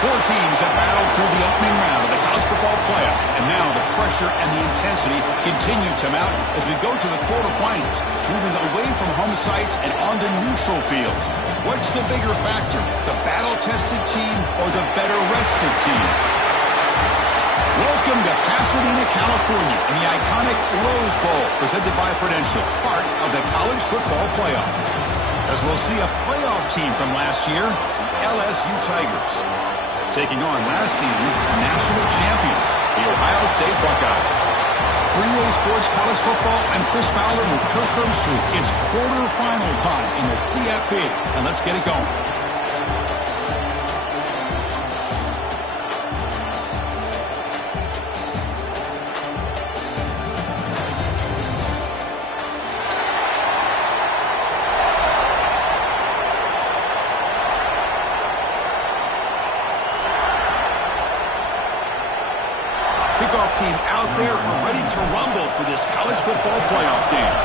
Four teams have battled through the opening round of the college football playoff, and now the pressure and the intensity continue to mount as we go to the quarterfinals, moving away from home sites and onto neutral fields. What's the bigger factor, the battle-tested team or the better-rested team? Welcome to Pasadena, California, in the iconic Rose Bowl, presented by Prudential, part of the college football playoff. As we'll see a playoff team from last year, the LSU Tigers, taking on last season's national champions, the Ohio State Buckeyes. 3A Sports College Football, I'm Chris Fowler with Kirk Herbstreit. It's quarterfinal time in the CFB, and let's get it going. Kickoff team out there. We're ready to rumble for this college football playoff game.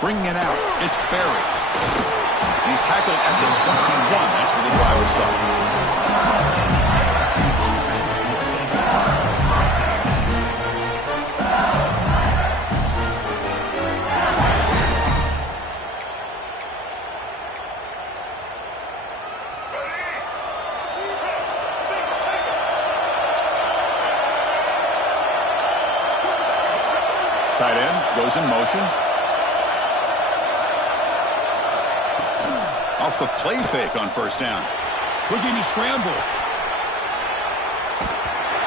Bringing it out, it's Barry. He's tackled at the 21. That's where the drive will start. Tight end goes in motion. Off the play fake on first down. Looking to scramble.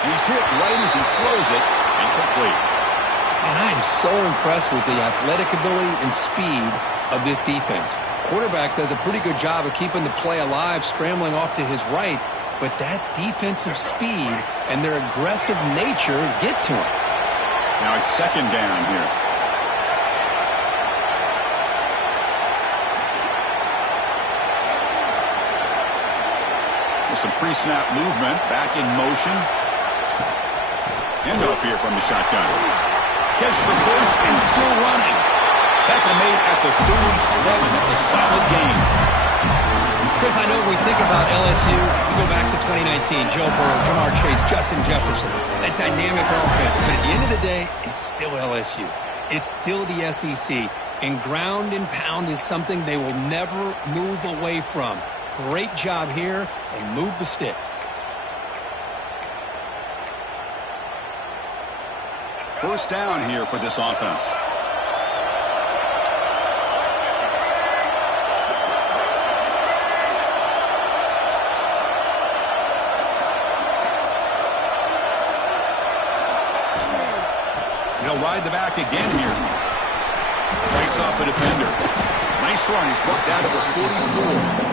He's hit right as he throws it. Incomplete. And I am so impressed with the athletic ability and speed of this defense. Quarterback does a pretty good job of keeping the play alive, scrambling off to his right, but that defensive speed and their aggressive nature get to him. Now it's second down here. With some pre-snap movement, back in motion. Handoff here from the shotgun. Gets the first and still running. Tackle made at the 37. That's a solid game. Chris, I know when we think about LSU, we go back to 2019, Joe Burrow, Jamar Chase, Justin Jefferson, that dynamic offense. But at the end of the day, it's still LSU. It's still the SEC. And ground and pound is something they will never move away from. Great job here, and move the sticks. First down here for this offense. He'll ride the back again here. Breaks off a defender. Nice run. He's brought down to the 44.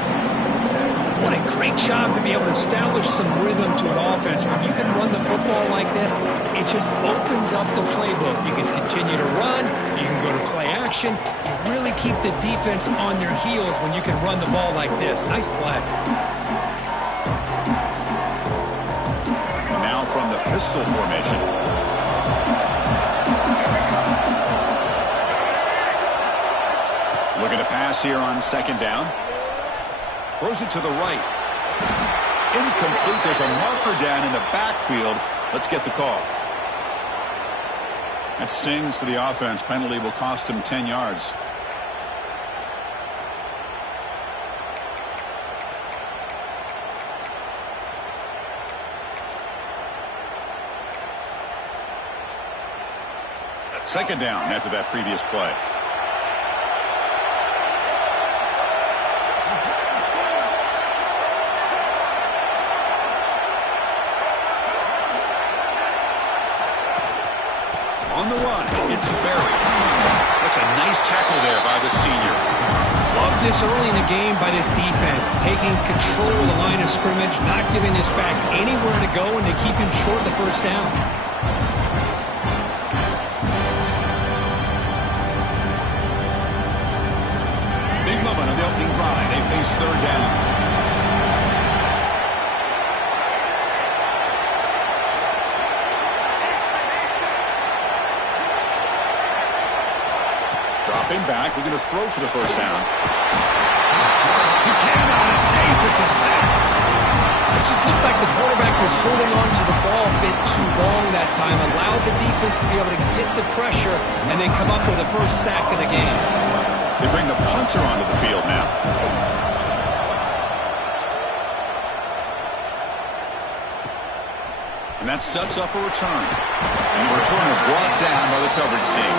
What a great job to be able to establish some rhythm to an offense. When you can run the football like this, it just opens up the playbook. You can continue to run. You can go to play action. You really keep the defense on their heels when you can run the ball like this. Nice play. Now from the pistol formation. Looking to pass here on second down. Throws it to the right. Incomplete. There's a marker down in the backfield. Let's get the call. That stings for the offense. Penalty will cost him 10 yards. Second down after that previous play. On the run, it's buried. That's a nice tackle there by the senior. Love this early in the game by this defense, taking control of the line of scrimmage, not giving this back anywhere to go, and to keep him short the first down. Big moment of the opening drive. They face third down. Dropping back, we're going to throw for the first down. He cannot escape. It's a sack. It just looked like the quarterback was holding on to the ball a bit too long that time, allowed the defense to be able to get the pressure and then come up with a first sack of the game. They bring the punter onto the field now. And that sets up a return. And the returner brought down by the coverage team.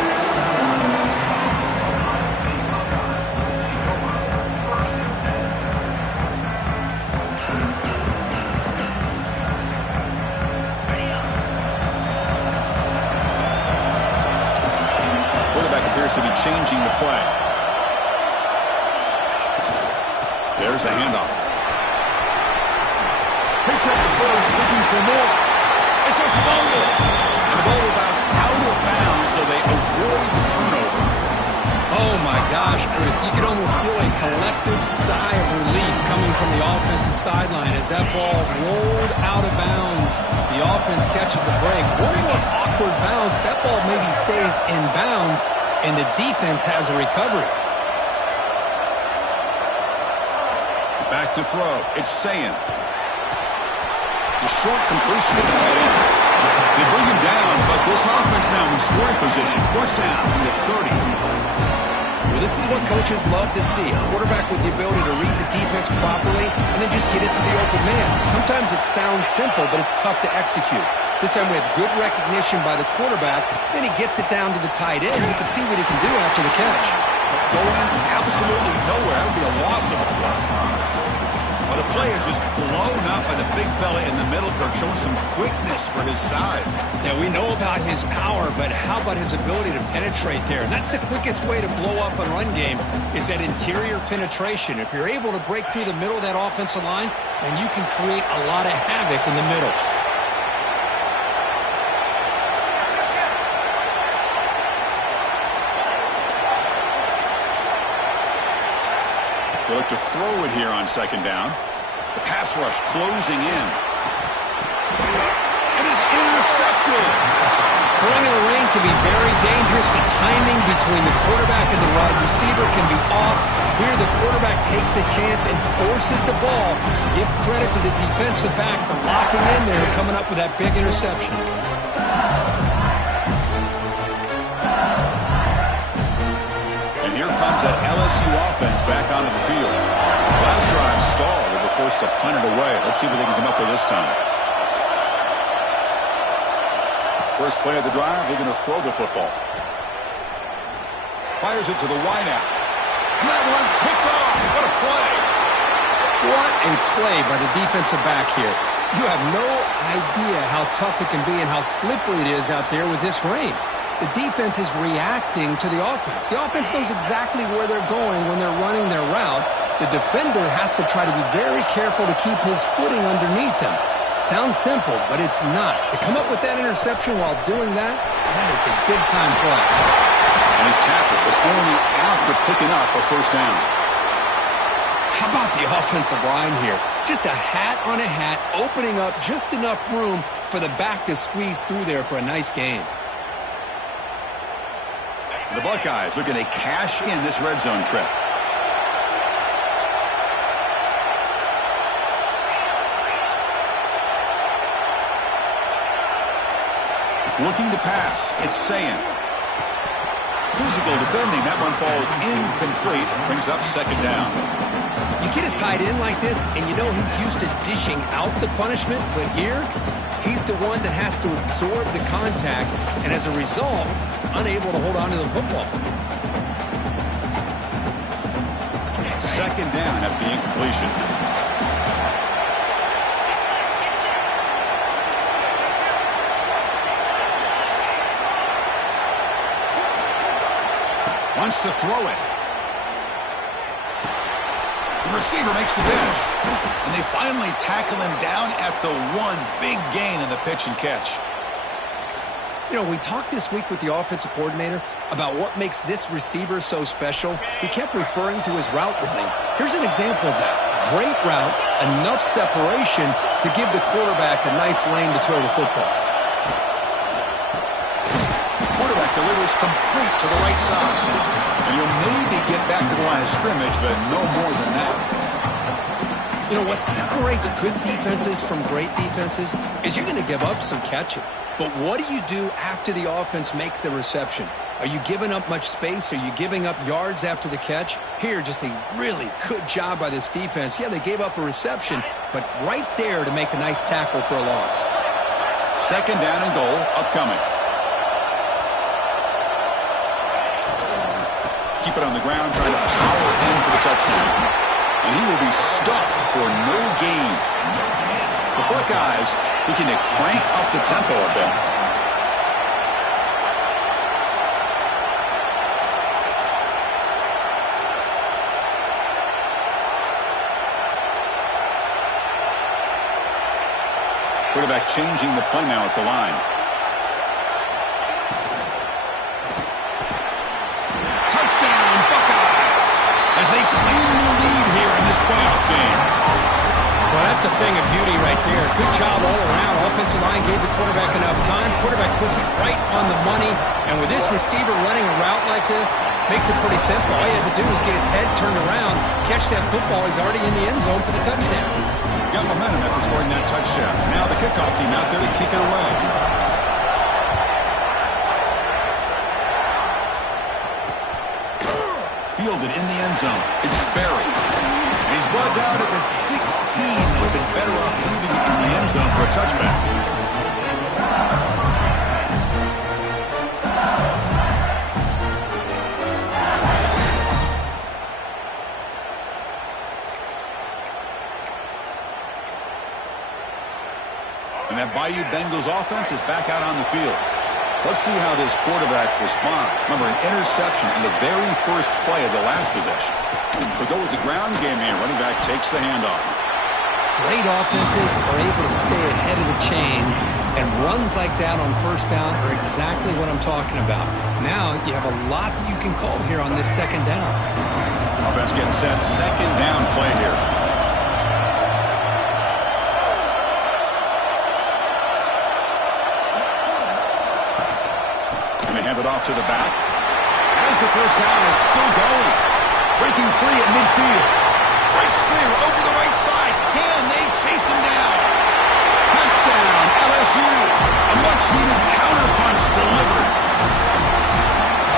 To be changing the play. There's the handoff. Picks up the first, looking for more. It's a fumble. And the ball will bounce out of bounds, so they avoid the turnover. Oh my gosh, Chris, you could almost feel a collective sigh of relief coming from the offensive sideline as that ball rolled out of bounds. The offense catches a break. One more awkward bounce. That ball maybe stays in bounds, and the defense has a recovery. Back to throw. It's Sayin. The short completion to the tight end. They bring him down, but this offense now in scoring position. First down from the 30. Well, this is what coaches love to see. A quarterback with the ability to read the defense properly and then just get it to the open man. Sometimes it sounds simple, but it's tough to execute. This time we have good recognition by the quarterback. Then he gets it down to the tight end. You can see what he can do after the catch. Going absolutely nowhere. That would be a loss of a play. Well, the play is just blown up off by the big fella in the middle, Kirk, showing some quickness for his size. Yeah, we know about his power, but how about his ability to penetrate there? And that's the quickest way to blow up a run game is that interior penetration. If you're able to break through the middle of that offensive line, then you can create a lot of havoc in the middle. They look to throw it here on second down. The pass rush closing in. It is intercepted. Throwing in the rain can be very dangerous. The timing between the quarterback and the wide receiver can be off. Here the quarterback takes a chance and forces the ball. Give credit to the defensive back for locking in there and coming up with that big interception. And here comes that LSU offense back onto the field. Last drive stalled. They were forced to punt it away. Let's see what they can come up with this time. First play of the drive, they're going to throw the football. Fires it to the wideout. And that one's picked off. What a play. What a play by the defensive back here. You have no idea how tough it can be and how slippery it is out there with this rain. The defense is reacting to the offense. The offense knows exactly where they're going when they're running their route. The defender has to try to be very careful to keep his footing underneath him. Sounds simple, but it's not. To come up with that interception while doing that, that is a big-time play. And he's tackled, but only after picking up a first down. How about the offensive line here? Just a hat on a hat, opening up just enough room for the back to squeeze through there for a nice gain. The Buckeyes looking to cash in this red zone trip. Looking to pass. It's Sayan. Physical defending. That one falls incomplete. Brings up second down. You get a tight end like this, and you know he's used to dishing out the punishment, but here, he's the one that has to absorb the contact, and as a result, he's unable to hold on to the football. Second down after the incompletion. Wants to throw it. The receiver makes the catch. And they finally tackle him down at the one. Big gain in the pitch and catch. You know, we talked this week with the offensive coordinator about what makes this receiver so special. He kept referring to his route running. Here's an example of that. Great route, enough separation to give the quarterback a nice lane to throw the football. Quarterback delivers complete to the right side. And you'll maybe get back to the line of scrimmage, but no more than that. You know, what separates good defenses from great defenses is you're going to give up some catches. But what do you do after the offense makes the reception? Are you giving up much space? Are you giving up yards after the catch? Here, just a really good job by this defense. Yeah, they gave up a reception, but right there to make a nice tackle for a loss. Second down and goal upcoming. Keep it on the ground, trying to power in for the touchdown. And he will be stuffed for no gain. The Buckeyes looking to crank up the tempo a bit. Quarterback changing the play now at the line. Touchdown, Buckeyes, as they claim the lead here in this playoff game. Well, that's a thing of beauty right there. Good job all around. Offensive line gave the quarterback enough time. Quarterback puts it right on the money. And with this receiver running a route like this, makes it pretty simple. All you have to do is get his head turned around, catch that football. He's already in the end zone for the touchdown. Got momentum after scoring that touchdown. Now the kickoff team out there to kick it away. Fielded in the end zone. It's buried. And he's brought down at the 16. Would have been better off leaving it in the end zone for a touchback. And that Bayou Bengals offense is back out on the field. Let's see how this quarterback responds. Remember, an interception in the very first play of the last possession. We'll go with the ground game here. Running back takes the handoff. Great offenses are able to stay ahead of the chains, and runs like that on first down are exactly what I'm talking about. Now you have a lot that you can call here on this second down. Offense getting set. Second down play here. And they hand it off to the back. As the first down is still going. Breaking free at midfield. Breaks clear over the right side. Can they chase him down? Touchdown, LSU. A much-needed counterpunch delivered.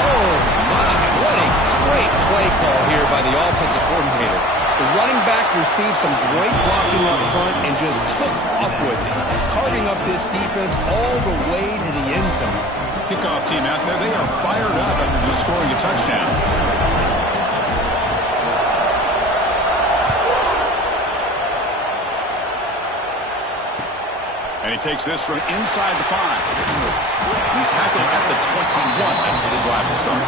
Oh, my. What a great play call here by the offensive coordinator. The running back received some great blocking up front and just took off with it, carving up this defense all the way to the end zone. Kickoff team out there, they are fired up after just scoring a touchdown. And he takes this from inside the 5. And he's tackled at the 21. That's where the drive will start.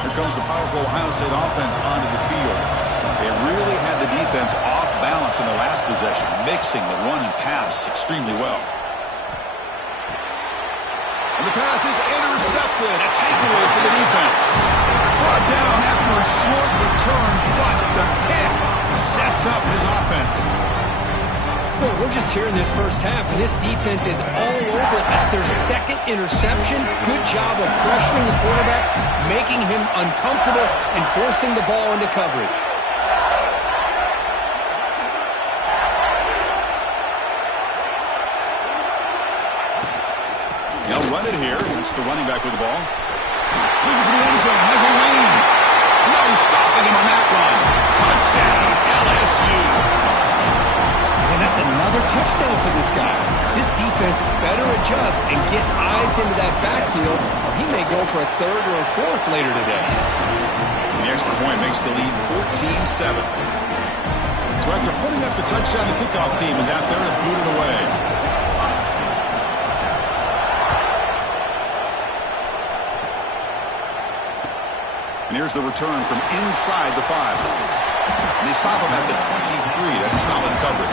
Here comes the powerful Ohio State offense onto the field. They really had the defense off balance in the last possession, mixing the run and pass extremely well. And the pass is intercepted. A takeaway for the defense. Brought down after a short return, but the pick sets up his offense. Well, we're just here in this first half, and this defense is all over. That's their second interception. Good job of pressuring the quarterback, making him uncomfortable, and forcing the ball into coverage. They'll run it here. It's the running back with the ball. Looking for the end zone. Has a lane. No stopping him on that run. Touchdown, LSU. And that's another touchdown for this guy. This defense better adjust and get eyes into that backfield, or he may go for a third or a fourth later today. The extra point makes the lead 14-7. So after putting up the touchdown, the kickoff team is out there to boot it away. And here's the return from inside the 5. And they stop him at the 23. That's solid coverage.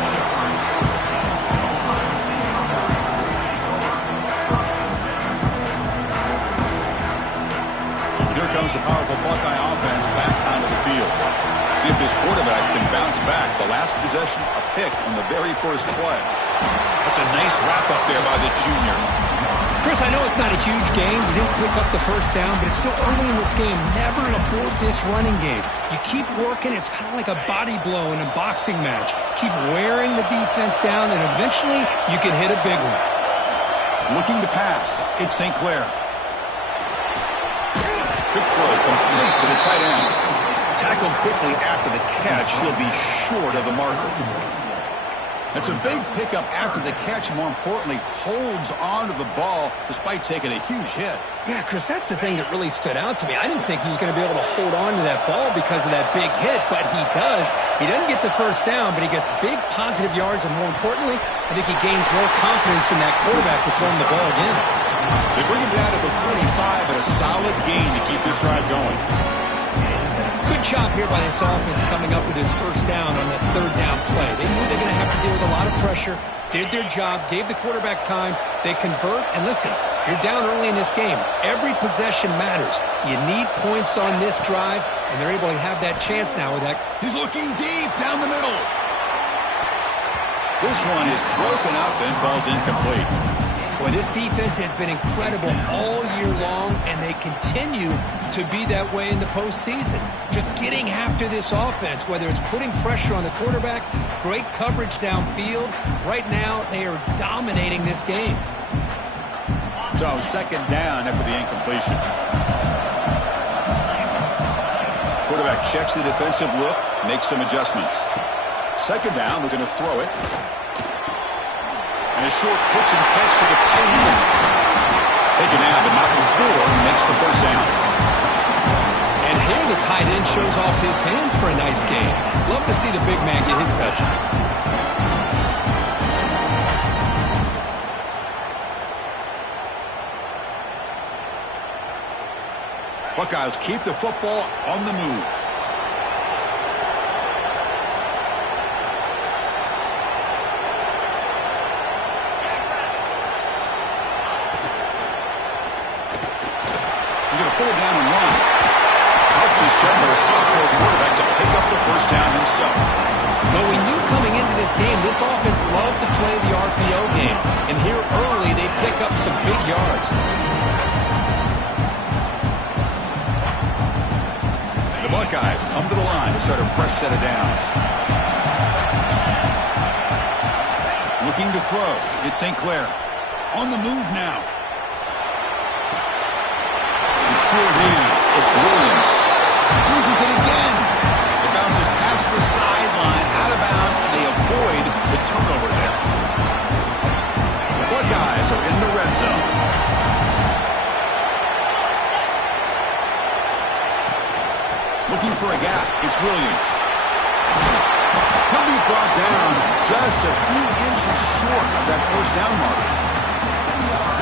And here comes the powerful Buckeye offense back onto the field. See if this quarterback can bounce back. The last possession, a pick on the very first play. That's a nice wrap up there by the junior. Chris, I know it's not a huge game. You didn't pick up the first down, but it's still early in this game. Never abort this running game. You keep working. It's kind of like a body blow in a boxing match. Keep wearing the defense down, and eventually you can hit a big one. Looking to pass. It's St. Clair. Quick throw complete to the tight end. Tackled quickly after the catch. He'll be short of the marker. It's a big pickup after the catch. More importantly, holds on to the ball despite taking a huge hit. Yeah, Chris, that's the thing that really stood out to me. I didn't think he was going to be able to hold on to that ball because of that big hit, but he does. He doesn't get the first down, but he gets big positive yards, and more importantly, I think he gains more confidence in that quarterback to throw him the ball again. They bring him down to the 45 and a solid gain to keep this drive going. Good job here by this offense coming up with his first down on that third down play. They knew they're going to have to deal with a lot of pressure, did their job, gave the quarterback time. They convert, and listen, you're down early in this game. Every possession matters. You need points on this drive, and they're able to have that chance now with that. He's looking deep down the middle. This one is broken up and falls incomplete. Boy, this defense has been incredible all year long, and they continue to be that way in the postseason. Just getting after this offense, whether it's putting pressure on the quarterback, great coverage downfield. Right now, they are dominating this game. So, second down after the incompletion. Quarterback checks the defensive look, makes some adjustments. Second down, we're going to throw it. And a short pitch and catch to the tight end. Taken out, but not before he makes the first down. And here the tight end shows off his hands for a nice game. Love to see the big man get his touches. Buckeyes keep the football on the move. You're going to pull it down and run. Tough decision by the sophomore quarterback to pick up the first down himself. Well, we knew coming into this game, this offense loved to play the RPO game. And here early, they pick up some big yards. The Buckeyes come to the line to start a fresh set of downs. Looking to throw. It's St. Clair. On the move now. The short hands. It's Williams. Loses it again. It bounces past the sideline, out of bounds, and they avoid the turnover there. The Buckeyes are in the red zone. Looking for a gap. It's Williams. He'll be brought down just a few inches short of that first down mark.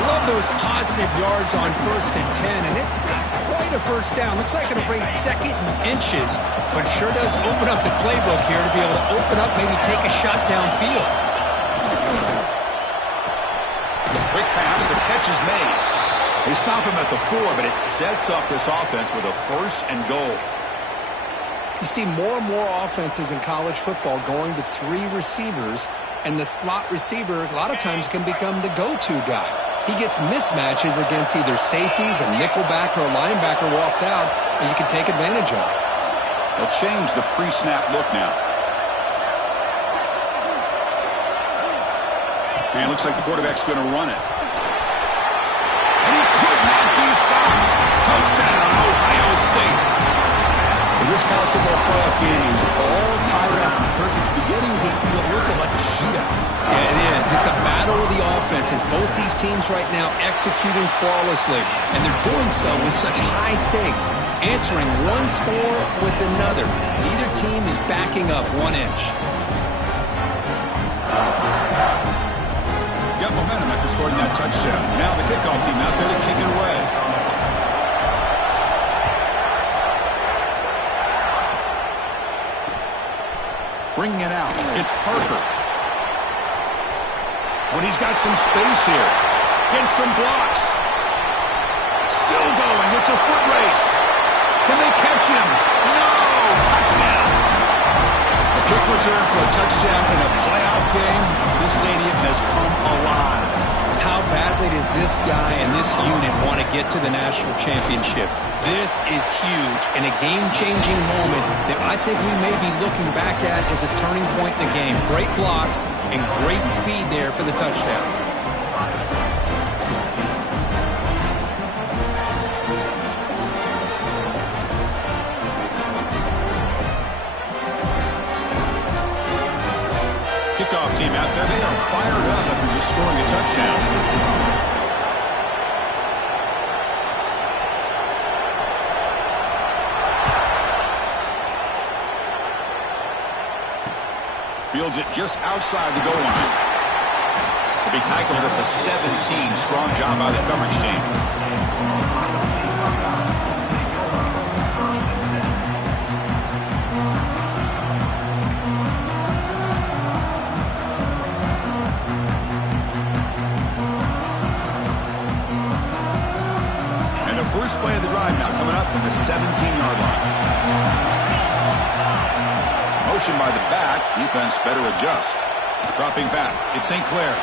Love those positive yards on 1st and 10, and it's not quite a first down. Looks like it'll bring second and inches, but sure does open up the playbook here to be able to open up, maybe take a shot downfield. Quick pass. The catch is made. They stop him at the 4, but it sets up this offense with a first and goal. You see more and more offenses in college football going to 3 receivers, and the slot receiver a lot of times can become the go-to guy. He gets mismatches against either safeties, a nickelback, or a linebacker walked out, and you can take advantage of it. They'll change the pre-snap look now. And it looks like the quarterback's going to run it. And he could not be stopped. Touchdown, Ohio State. This college football playoff game is all tied up. Kirk, it's beginning to feel a little like a shootout. Yeah, it is. It's a battle of the offenses. Both these teams right now executing flawlessly, and they're doing so with such high stakes, answering one score with another. Neither team is backing up 1 inch. Got momentum after scoring that touchdown. Now the kickoff team out there to kick it away. Bringing it out. It's Parker. When he's got some space here. Gets some blocks. Still going. It's a foot race. Can they catch him? No! Touchdown! A kick return for a touchdown in a playoff game. This stadium has come alive. How badly does this guy and this unit want to get to the national championship? This is huge and a game-changing moment that I think we may be looking back at as a turning point in the game. Great blocks and great speed there for the touchdown. Kickoff team out there, they are fired up after just scoring a touchdown. Fields it just outside the goal line. He'll be tackled at the 17. Strong job by the coverage team. And the first play of the drive now coming up from the 17-yard line. Motion by the back. Defense better adjust. Dropping back. It's St. Clair.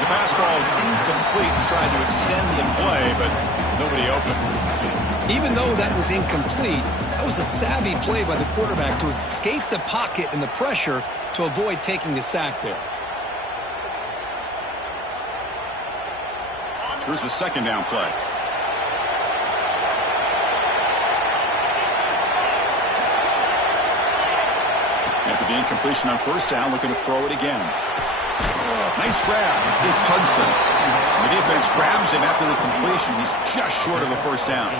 The pass ball is incomplete. Tried to extend the play, but nobody open. Even though that was incomplete, that was a savvy play by the quarterback to escape the pocket and the pressure to avoid taking the sack there. Here's the second down play. Gain completion on first down, looking to throw it again. Nice grab. It's Hudson. The defense grabs him after the completion. He's just short of a first down.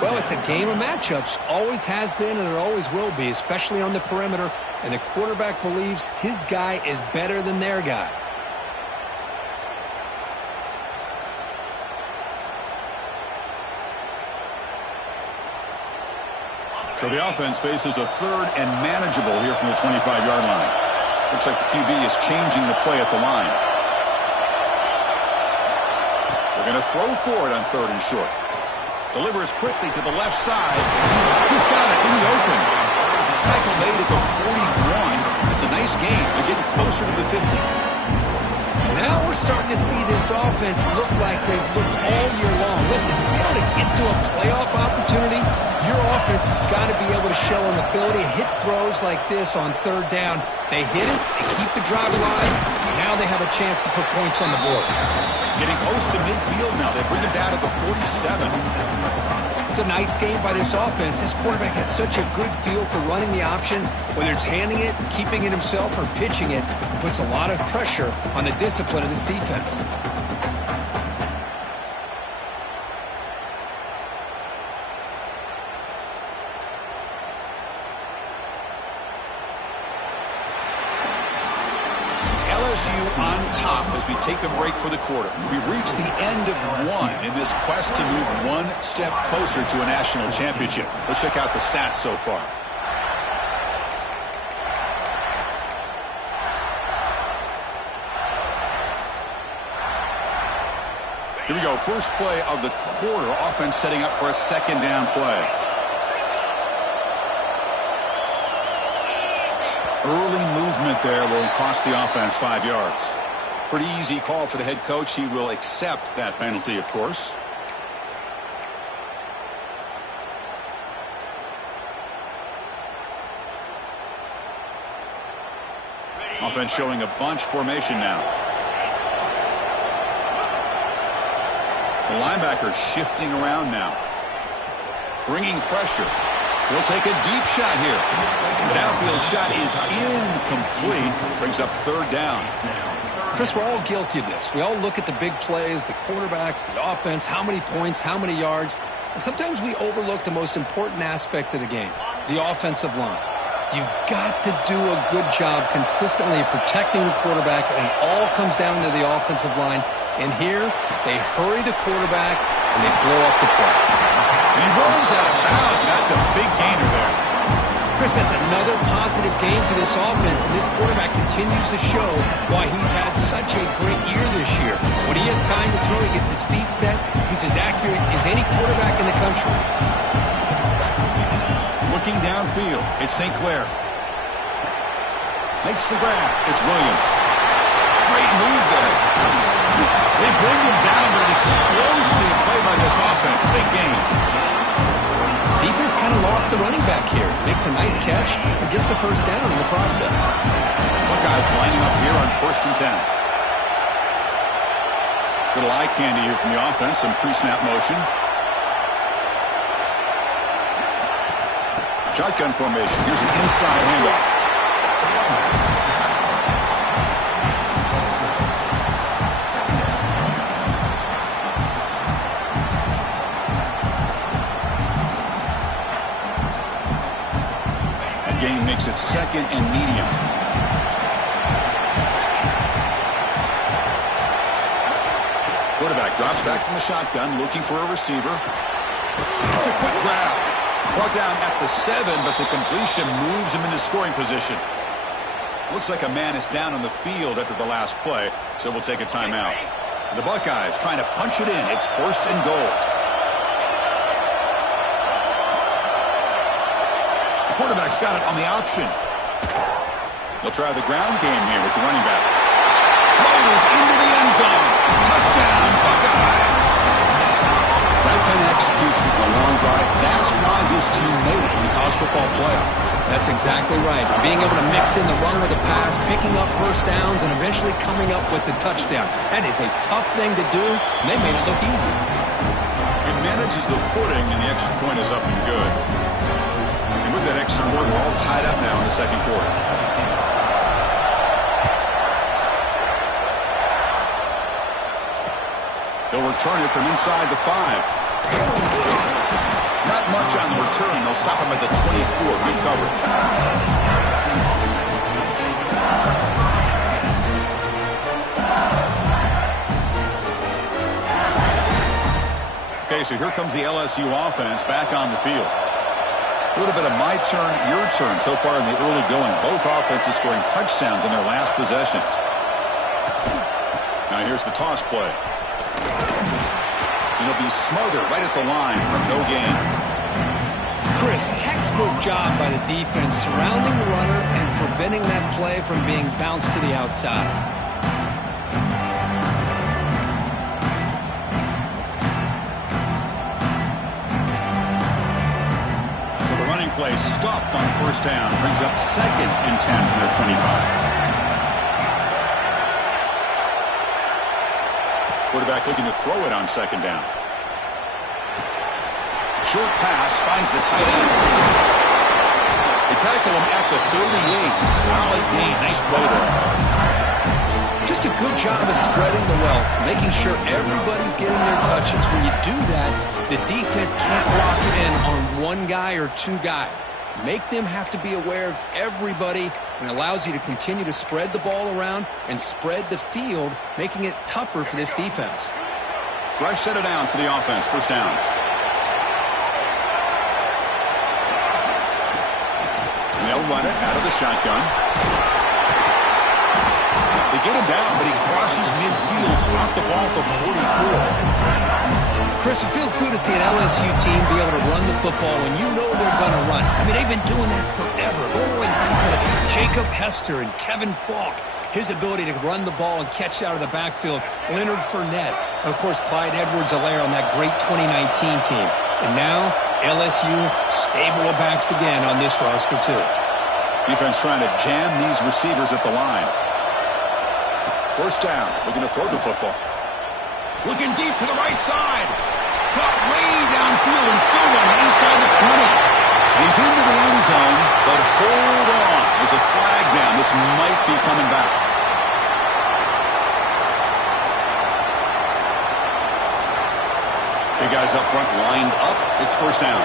Well, it's a game of matchups. Always has been, and it always will be, especially on the perimeter. And the quarterback believes his guy is better than their guy. So the offense faces a third and manageable here from the 25-yard line. Looks like the QB is changing the play at the line. They're going to throw for it on third and short. Delivers quickly to the left side. He's got it in the open. Tackle made at the 41. It's a nice gain. They're getting closer to the 50. Now we're starting to see this offense look like they've looked all year long. Listen, to be able to get to a playoff opportunity, your offense has got to be able to show an ability to hit throws like this on third down. They hit it, they keep the drive alive, now they have a chance to put points on the board. Getting close to midfield now. They bring it down at the 47. It's a nice game by this offense. This quarterback has such a good feel for running the option. Whether it's handing it, keeping it himself, or pitching it, it puts a lot of pressure on the discipline of this defense. LSU on top as we take a break for the quarter. We've reached the end of one in this quest to move one step closer to a national championship. Let's check out the stats so far. Here we go. First play of the quarter. Offense setting up for a second down play. Early movement there will cost the offense 5 yards. Pretty easy call for the head coach. He will accept that penalty, of course. Offense showing a bunch formation now. The linebacker shifting around now. Bringing pressure. He'll take a deep shot here. The downfield shot is incomplete. Brings up third down. Chris, we're all guilty of this. We all look at the big plays, the quarterbacks, the offense, how many points, how many yards. And sometimes we overlook the most important aspect of the game, the offensive line. You've got to do a good job consistently protecting the quarterback, and it all comes down to the offensive line. And here, they hurry the quarterback, and they blow up the play. He runs out of bounds. That's a big gainer there. Chris, that's another positive game for this offense, and this quarterback continues to show why he's had such a great year this year. When he has time to throw, he gets his feet set. He's as accurate as any quarterback in the country. Looking downfield, it's St. Clair. Makes the grab. It's Williams. Great move there. They bring him down, but an explosive play by this offense. Big game. Defense kind of lost a running back here. Makes a nice catch and gets the first down in the process. Buckeyes lining up here on 1st and 10. Little eye candy here from the offense. Some pre-snap motion. Shotgun formation. Here's an inside handoff. Gain makes it second and medium. Quarterback drops back from the shotgun, looking for a receiver. It's a quick grab. Brought down at the 7, but the completion moves him into scoring position. Looks like a man is down on the field after the last play, so we'll take a timeout. The Buckeyes trying to punch it in. It's 1st and goal. Quarterback's got it on the option. They'll try the ground game here with the running back. Rolls into the end zone. Touchdown, Buckeyes. That kind of execution for a long drive, that's why this team made it in the college football playoff. That's exactly right. Being able to mix in the run or the pass, picking up first downs, and eventually coming up with the touchdown. That is a tough thing to do, and they made it look easy. It manages the footing, and the extra point is up and good. And with that extra point, we're all tied up now in the second quarter. They'll return it from inside the 5. Not much on the return. They'll stop him at the 24. Good coverage. Okay, so here comes the LSU offense back on the field. A little bit of my turn, your turn so far in the early going. Both offenses scoring touchdowns in their last possessions. Now here's the toss play. It'll be smothered right at the line for no gain. Chris, textbook job by the defense surrounding the runner and preventing that play from being bounced to the outside. So the running play stopped on first down. Brings up 2nd and 10 from their 25. Quarterback looking to throw it on 2nd down. Short pass finds the tight end. They tackle him at the 38. Solid gain. Nice play there. Just a good job of spreading the wealth, making sure everybody's getting their touches. When you do that, the defense can't lock in on one guy or two guys. Make them have to be aware of everybody, and allows you to continue to spread the ball around and spread the field, making it tougher for this defense. Fresh set of downs for the offense. First down. They'll run it out of the shotgun. They get him down, but he crosses midfield, stopped the ball at the 44. Chris, it feels good to see an LSU team be able to run the football when you know they're going to run. I mean, they've been doing that forever. Going all the way back to Jacob Hester and Kevin Falk. His ability to run the ball and catch out of the backfield. Leonard Fournette. And, of course, Clyde Edwards-Helaire on that great 2019 team. And now, LSU stable of backs again on this roster, too. Defense trying to jam these receivers at the line. First down. Looking to throw the football. Looking deep to the right side. Caught way downfield and still running inside the 20. He's into the end zone, but hold on. There's a flag down. This might be coming back. Big guys up front lined up. It's first down.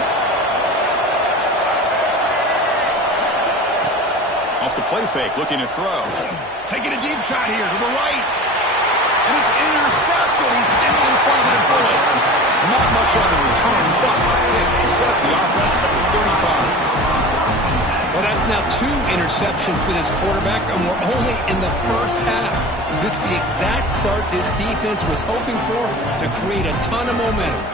Off the play fake, looking to throw. Taking a deep shot here to the right. And it's intercepted. He's standing in front of that bullet. Not much on the return, but it set up the offense at the 35. Well, that's now 2 interceptions for this quarterback, and we're only in the first half. This is the exact start this defense was hoping for to create a ton of momentum.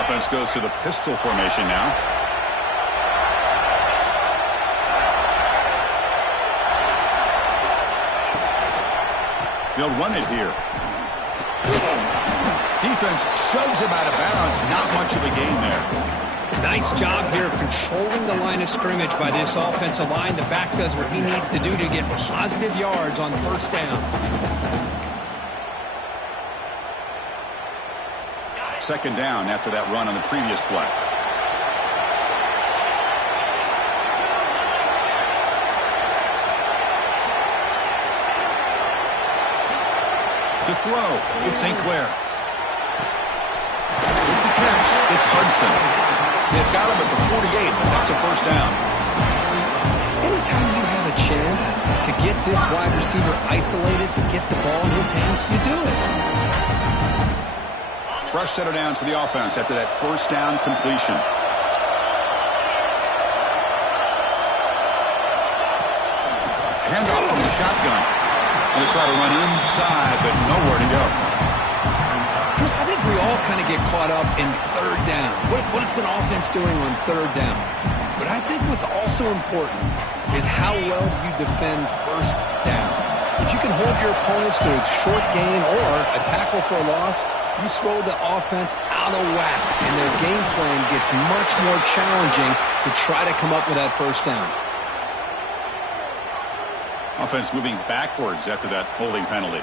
Offense goes to the pistol formation now. They'll run it here. Defense shoves him out of bounds. Not much of a gain there. Nice job here of controlling the line of scrimmage by this offensive line. The back does what he needs to do to get positive yards on first down. Second down after that run on the previous play. To throw, it's St. Clair. With the catch, it's Hudson. They've got him at the 48, but that's a first down. Anytime you have a chance to get this wide receiver isolated, to get the ball in his hands, you do it. Fresh set of downs for the offense after that first down completion. Handoff from the shotgun. And they try to run inside, but nowhere to go. Chris, I think we all kind of get caught up in third down. What's an offense doing on third down? But I think what's also important is how well you defend first down. If you can hold your opponents to a short gain or a tackle for a loss, you throw the offense out of whack, and their game plan gets much more challenging to try to come up with that first down. Offense moving backwards after that holding penalty.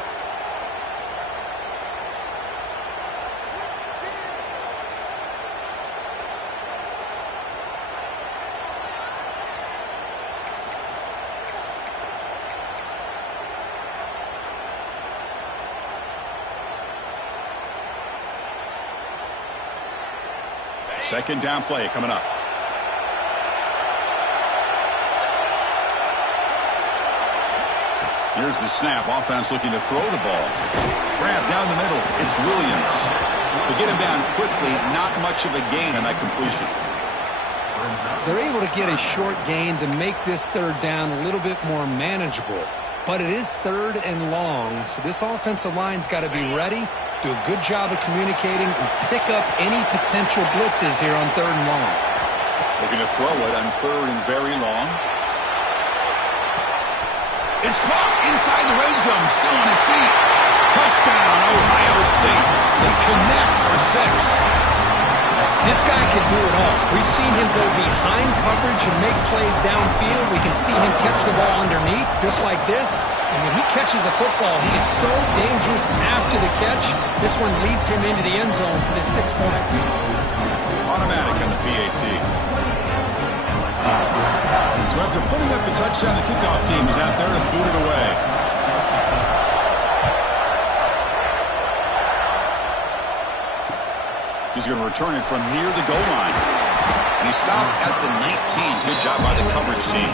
Second down play coming up. Here's the snap. Offense looking to throw the ball. Grab down the middle. It's Williams. They get him down quickly. Not much of a gain on that completion. They're able to get a short gain to make this third down a little bit more manageable. But it is third and long, so this offensive line's got to be ready, do a good job of communicating, and pick up any potential blitzes here on third and long. Looking to throw it on third and very long. It's caught inside the red zone, still on his feet. Touchdown, Ohio State. They connect for 6. This guy can do it all. We've seen him go behind coverage and make plays downfield. We can see him catch the ball underneath, just like this. And when he catches a football, he is so dangerous after the catch. This one leads him into the end zone for the 6 points. Automatic on the PAT. So after putting up the touchdown, the kickoff team is out there to boot it away. He's going to return it from near the goal line. And he stopped at the 19. Good job by the coverage team.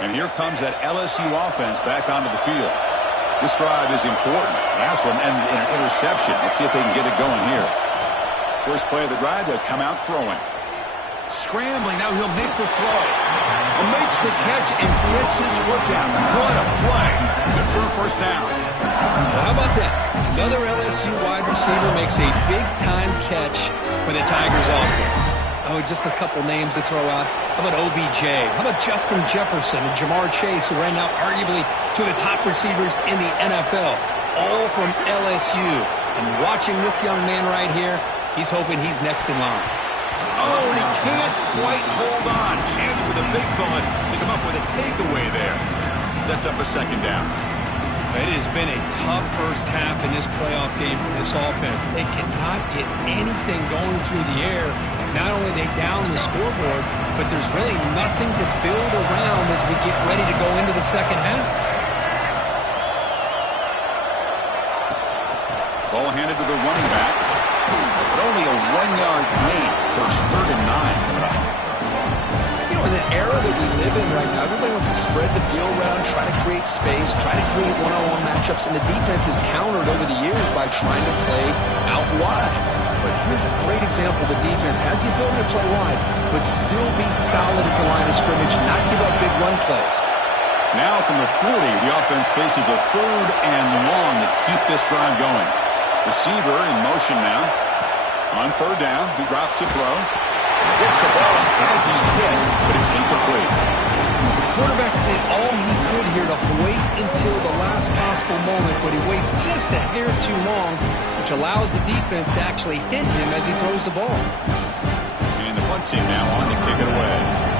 And here comes that LSU offense back onto the field. This drive is important. Last one ended in an interception. Let's see if they can get it going here. First play of the drive, they'll come out throwing. Scrambling, now he'll make the throw. He makes the catch and gets his foot down. What a play. Good for a first down. Well, how about that? Another LSU wide receiver makes a big-time catch for the Tigers offense. Oh, just a couple names to throw out. How about OBJ? How about Justin Jefferson and Jamar Chase, who right now arguably two of the top receivers in the NFL, all from LSU. And watching this young man right here, he's hoping he's next in line. Oh, and he can't quite hold on. Chance for the big fella to come up with a takeaway there. Sets up a second down. It has been a tough first half in this playoff game for this offense. They cannot get anything going through the air. Not only are they down the scoreboard, but there's really nothing to build around as we get ready to go into the second half. Ball handed to the running back. But only a 1-yard gain. So it's 3rd and 9 coming up. You know, in the era that we live in right now, everybody wants to spread the field around, try to create space, try to create one-on-one matchups, and the defense is countered over the years by trying to play out wide. But here's a great example. The defense has the ability to play wide, but still be solid at the line of scrimmage, not give up big run plays. Now from the 40, the offense faces a 3rd and long to keep this drive going. Receiver in motion now. On 3rd down, he drops to throw. Gets the ball as he's hit, but it's incomplete. The quarterback did all he could here to wait until the last possible moment, but he waits just a hair too long, which allows the defense to actually hit him as he throws the ball. And the punt team now on to kick it away.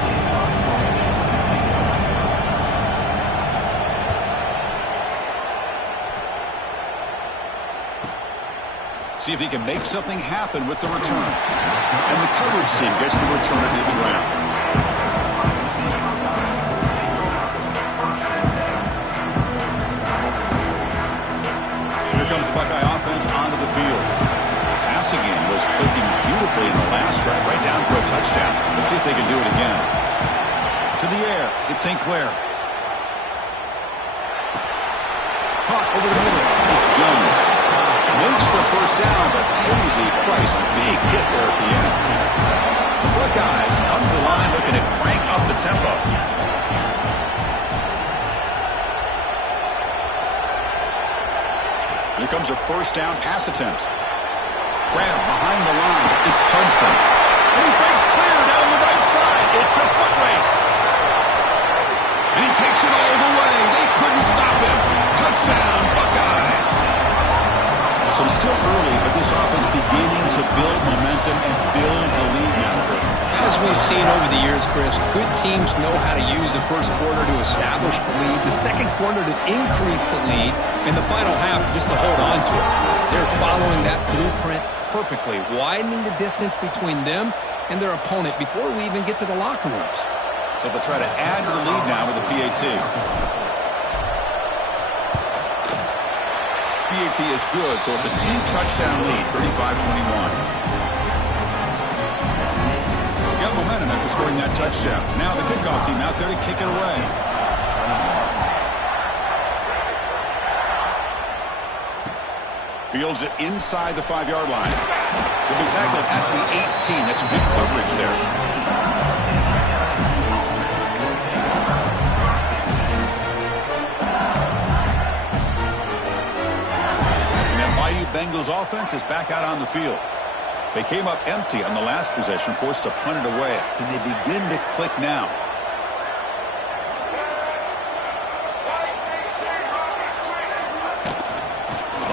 See if he can make something happen with the return. And the coverage team gets the returner to the ground. Here comes the Buckeye offense onto the field. Passing game was clicking beautifully in the last drive, right down for a touchdown. Let's see if they can do it again. To the air, it's St. Clair. Caught over the middle, it's Jones. Makes the first down, but pays a price. Big hit there at the end. The Buckeyes come to the line looking to crank up the tempo. Here comes a first down pass attempt. Grab behind the line. It's Hudson. And he breaks clear down the right side. It's a foot race. And he takes it all the way. They couldn't stop him. Touchdown, Buckeyes. So still early, but this offense beginning to build momentum and build the lead now. As we've seen over the years, Chris, good teams know how to use the first quarter to establish the lead, the second quarter to increase the lead, and the final half just to hold on to it. They're following that blueprint perfectly, widening the distance between them and their opponent before we even get to the locker rooms. So they'll try to add to the lead now with the PAT. PAT is good, so it's a 2-touchdown lead, 35-21. Got momentum after scoring that touchdown. Now the kickoff team out there to kick it away. Fields it inside the 5-yard line. He'll be tackled at the 18. That's good coverage there. And that Bayou Bengals offense is back out on the field. They came up empty on the last possession, forced to punt it away. Can they begin to click now?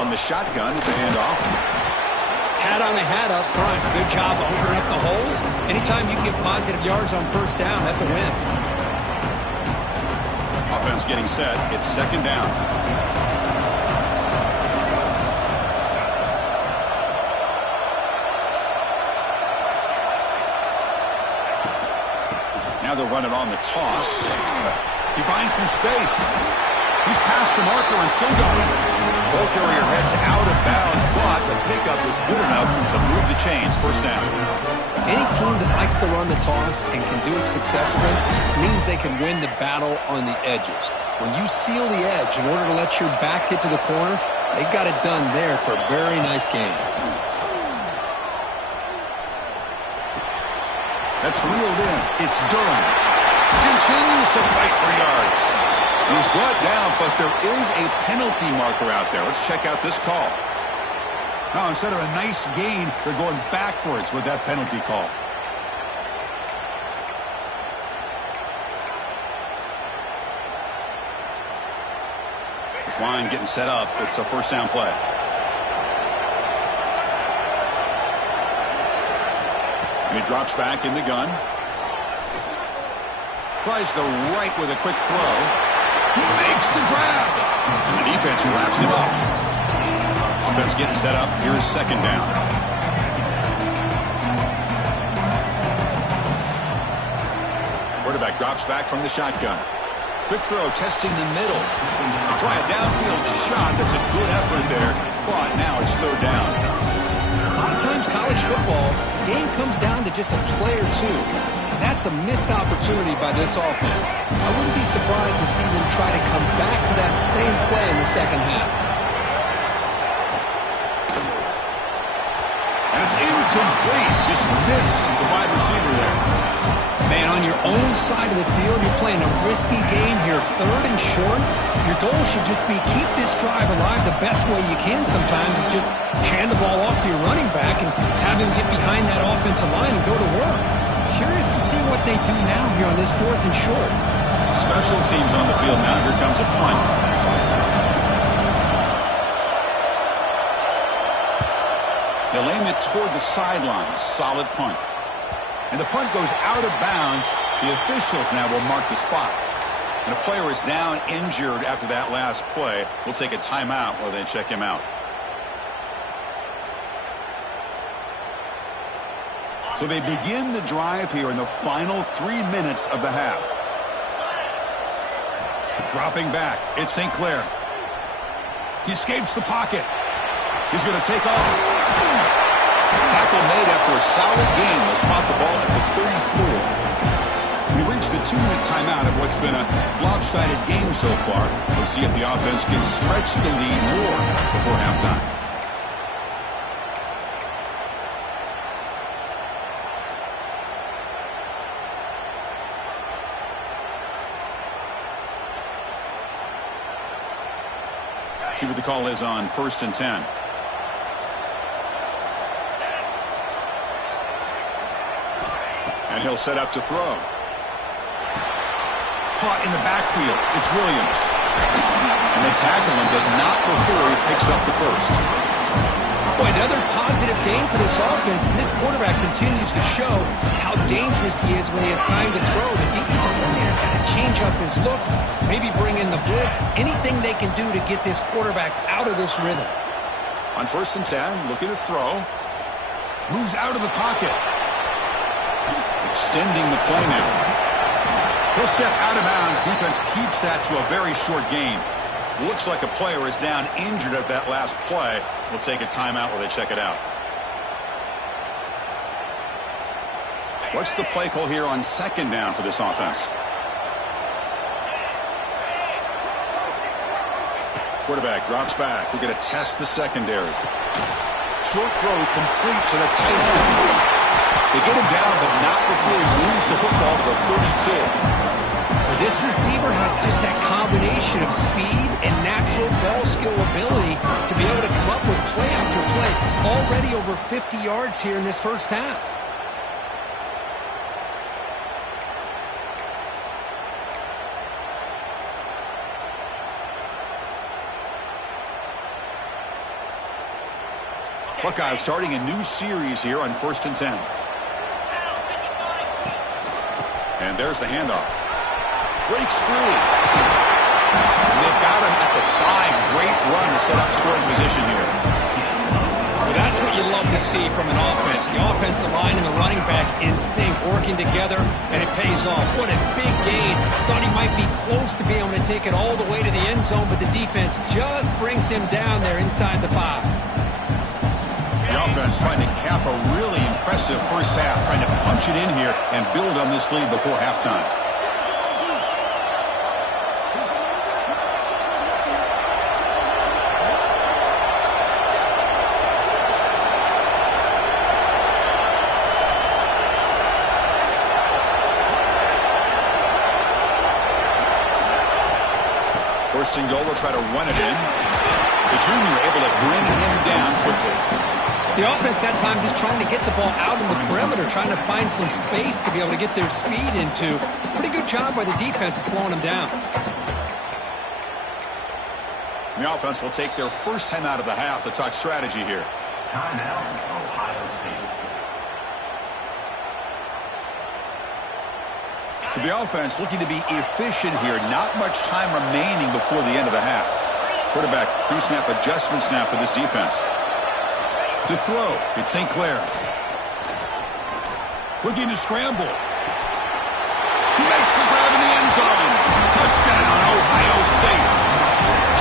On the shotgun, it's a handoff. Hat on a hat up front. Good job opening up the holes. Anytime you get positive yards on first down, that's a win. Offense getting set. It's second down. Now they'll run it on the toss. He finds some space. He's past the marker and still going. Ball carrier heads out of bounds, but the pickup was good enough to move the chains. First down. Any team that likes to run the toss and can do it successfully means they can win the battle on the edges. When you seal the edge in order to let your back get to the corner, they got it done there for a very nice game. That's reeled in. It's Durham. Continues to fight for yards. He's brought down, but there is a penalty marker out there. Let's check out this call. Now, instead of a nice gain, they're going backwards with that penalty call. This line getting set up. It's a first down play. And he drops back in the gun. Tries the right with a quick throw. He makes the grab. And the defense wraps him up. Offense getting set up. Here's second down. Quarterback drops back from the shotgun. Quick throw, testing the middle. Try a downfield shot. That's a good effort there. But now it's third down. A lot of times college football, the game comes down to just a play or two. And that's a missed opportunity by this offense. I wouldn't be surprised to see them try to come back to that same play in the second half. And it's incomplete. Just missed the wide receiver there. Man, on your own side of the field, you're playing a risky game here, third and short. Your goal should just be keep this drive alive the best way you can sometimes is just hand the ball off to your running back and have him get behind that offensive line and go to work. Curious to see what they do now here on this fourth and short. Special teams on the field now. Here comes a punt. They'll aim it toward the sideline. Solid punt. And the punt goes out of bounds. The officials now will mark the spot. And a player is down injured after that last play. We'll take a timeout while they check him out. So they begin the drive here in the final 3 minutes of the half. Dropping back. It's St. Clair. He escapes the pocket. He's going to take off. Tackle made after a solid game. They'll spot the ball at the 34. We've reached the 2-minute timeout of what's been a lopsided game so far. We'll see if the offense can stretch the lead more before halftime. See what the call is on 1st and 10. And he'll set up to throw. Caught in the backfield. It's Williams. And they tackle him, but not before he picks up the first. Boy, another positive game for this offense, and this quarterback continues to show how dangerous he is when he has time to throw. The defensive coordinator's got to change up his looks, maybe bring in the blitz, anything they can do to get this quarterback out of this rhythm. On 1st and 10, looking to throw. Moves out of the pocket. Extending the play now. He'll step out of bounds. Defense keeps that to a very short game. Looks like a player is down injured at that last play. We'll take a timeout while they check it out. What's the play call here on second down for this offense? Quarterback drops back. We're going to test the secondary. Short throw complete to the tight end. They get him down, but not before he moves the football to the 32. This receiver has just that combination of speed and natural ball skill ability to be able to come up with play after play. Already over 50 yards here in this first half. Buckeyes starting a new series here on 1st and 10. And there's the handoff. Breaks free. And they've got him at the 5. Great run to set up scoring position here. Well, that's what you love to see from an offense. The offensive line and the running back in sync, working together, and it pays off. What a big gain. Thought he might be close to being able to take it all the way to the end zone, but the defense just brings him down there inside the 5. The offense trying to cap a really impressive first half, trying to punch it in here and build on this lead before halftime. First and goal, they'll try to run it in. The junior able to bring him down quickly. The offense that time just trying to get the ball out in the perimeter, trying to find some space to be able to get their speed into. Pretty good job by the defense of slowing them down. The offense will take their first 10 out of the half to talk strategy here. Timeout, Ohio State. So the offense looking to be efficient here. Not much time remaining before the end of the half. Quarterback pre-snap adjustments now for this defense. To throw, it's St. Clair. Looking to scramble. He makes the grab in the end zone. Touchdown, Ohio State.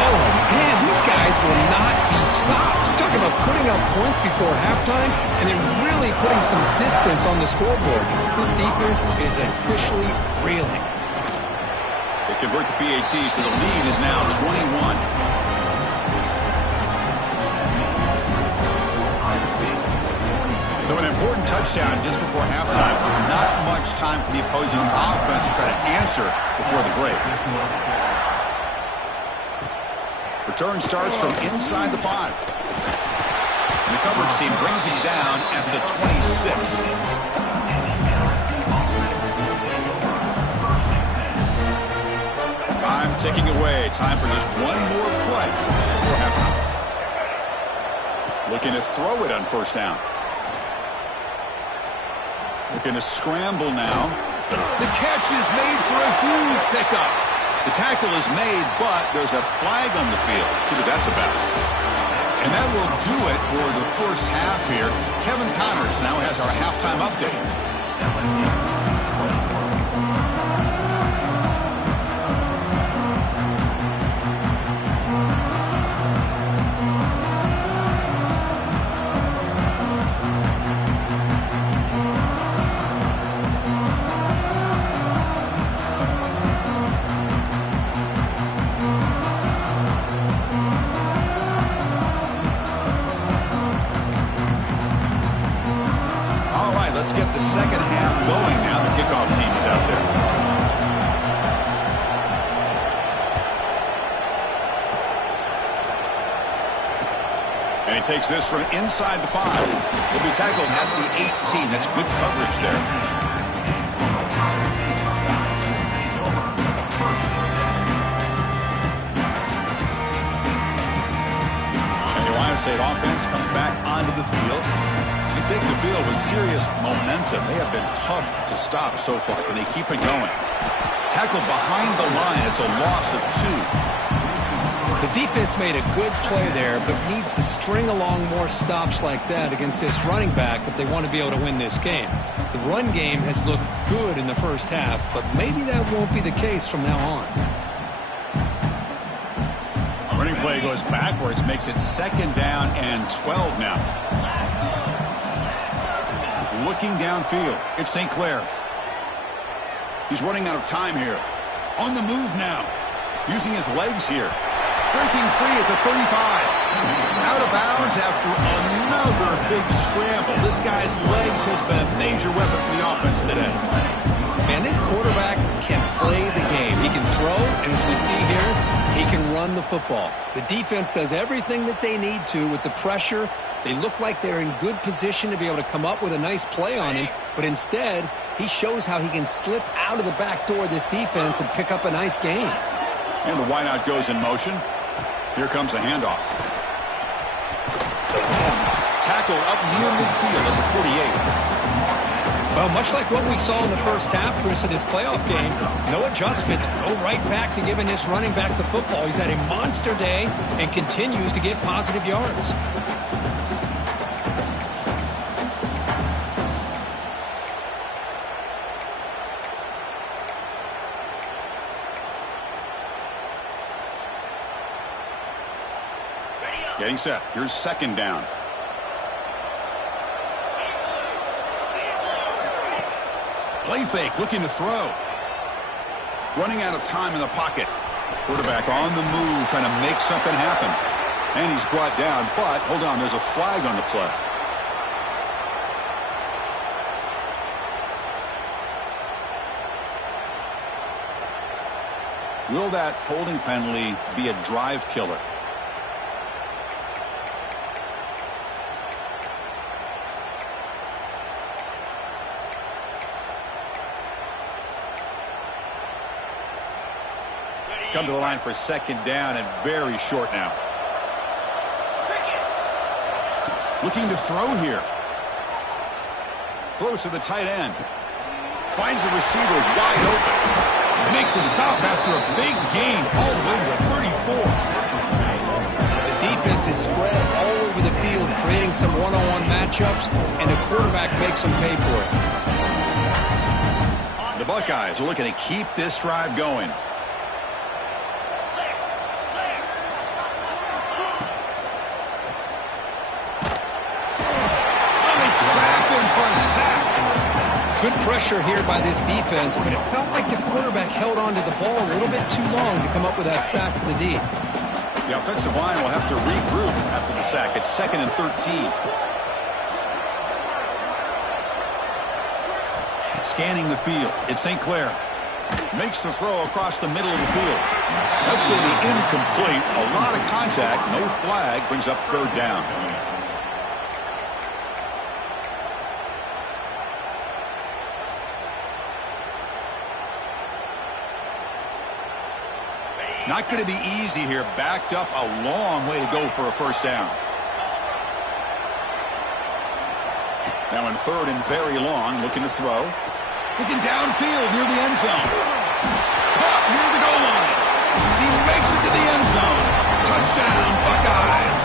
Oh, man, these guys will not be stopped. You're talking about putting up points before halftime and then really putting some distance on the scoreboard. This defense is officially reeling. They convert the PAT, so the lead is now 21. So an important touchdown just before halftime. Not much time for the opposing offense to try to answer before the break. Return starts from inside the 5. And the coverage team brings him down at the 26. Time ticking away. Time for just one more play before halftime. Looking to throw it on first down. Looking to scramble now. The catch is made for a huge pickup. The tackle is made, but there's a flag on the field. See what that's about. And that will do it for the first half here. Kevin Connors now has our halftime update. Let's get the second half going now. The kickoff team is out there. And he takes this from inside the 5. He'll be tackled at the 18. That's good coverage there. And the Ohio State offense comes back onto the field. They take the field with serious momentum. They have been tough to stop so far. Can they keep it going? Tackled behind the line. It's a loss of 2. The defense made a good play there, but needs to string along more stops like that against this running back if they want to be able to win this game. The run game has looked good in the first half, but maybe that won't be the case from now on. Running play goes backwards, makes it 2nd down and 12 now. Looking downfield, it's St. Clair. He's running out of time here. On the move now, using his legs here. Breaking free at the 35. Out of bounds after another big scramble. This guy's legs has been a major weapon for the offense today. Man, this quarterback can play the game. He can throw, and as we see here, he can run the football. The defense does everything that they need to with the pressure. They look like they're in good position to be able to come up with a nice play on him, but instead, he shows how he can slip out of the back door of this defense and pick up a nice gain. And the wideout goes in motion. Here comes the handoff. Tackle up near midfield at the 48. Well, much like what we saw in the first half, Chris, in his playoff game, no adjustments, go right back to giving this running back the football. He's had a monster day and continues to get positive yards. Getting set. Here's 2nd down. Play fake, looking to throw. Running out of time in the pocket. Quarterback on the move, trying to make something happen. And he's brought down, but hold on, there's a flag on the play. Will that holding penalty be a drive killer? Come to the line for 2nd down and very short now. Looking to throw here. Throws to the tight end. Finds the receiver wide open. Make the stop after a big gain all the way to 34. The defense is spread all over the field, creating some one-on-one matchups, and the quarterback makes them pay for it. The Buckeyes are looking to keep this drive going. Good pressure here by this defense, but it felt like the quarterback held on to the ball a little bit too long to come up with that sack for the D. The offensive line will have to regroup after the sack. It's 2nd and 13. Scanning the field. It's St. Clair. Makes the throw across the middle of the field. That's going to be incomplete. A lot of contact. No flag. Brings up 3rd down. Not going to be easy here. Backed up a long way to go for a 1st down. Now in 3rd and very long, looking to throw. Looking downfield near the end zone. Caught near the goal line. He makes it to the end zone. Touchdown, Buckeyes.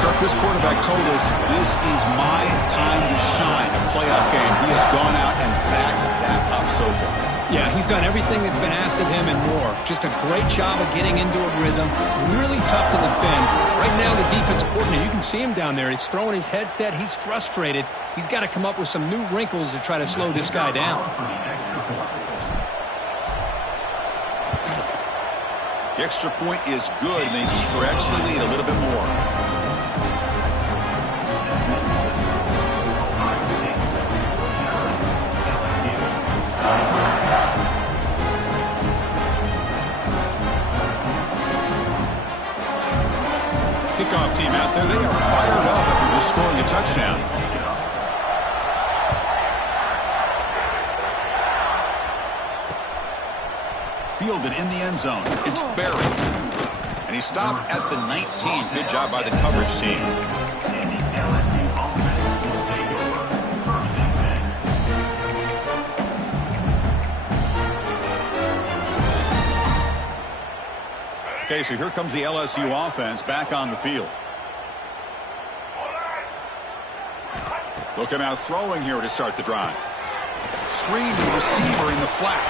Kirk, this quarterback told us this is my time to shine. A playoff game. He has gone out and backed that up so far. Yeah, he's done everything that's been asked of him and more. Just a great job of getting into a rhythm. Really tough to defend. Right now, the defensive coordinator, you can see him down there. He's throwing his headset. He's frustrated. He's got to come up with some new wrinkles to try to slow this guy down. The extra point is good, and they stretch the lead a little bit more. Kickoff team out there, they are fired up after just scoring a touchdown. Fielded in the end zone. It's Barry. And he stopped at the 19. Good job by the coverage team. Okay, so here comes the LSU offense back on the field. Looking out throwing here to start the drive. Screen to the receiver in the flat.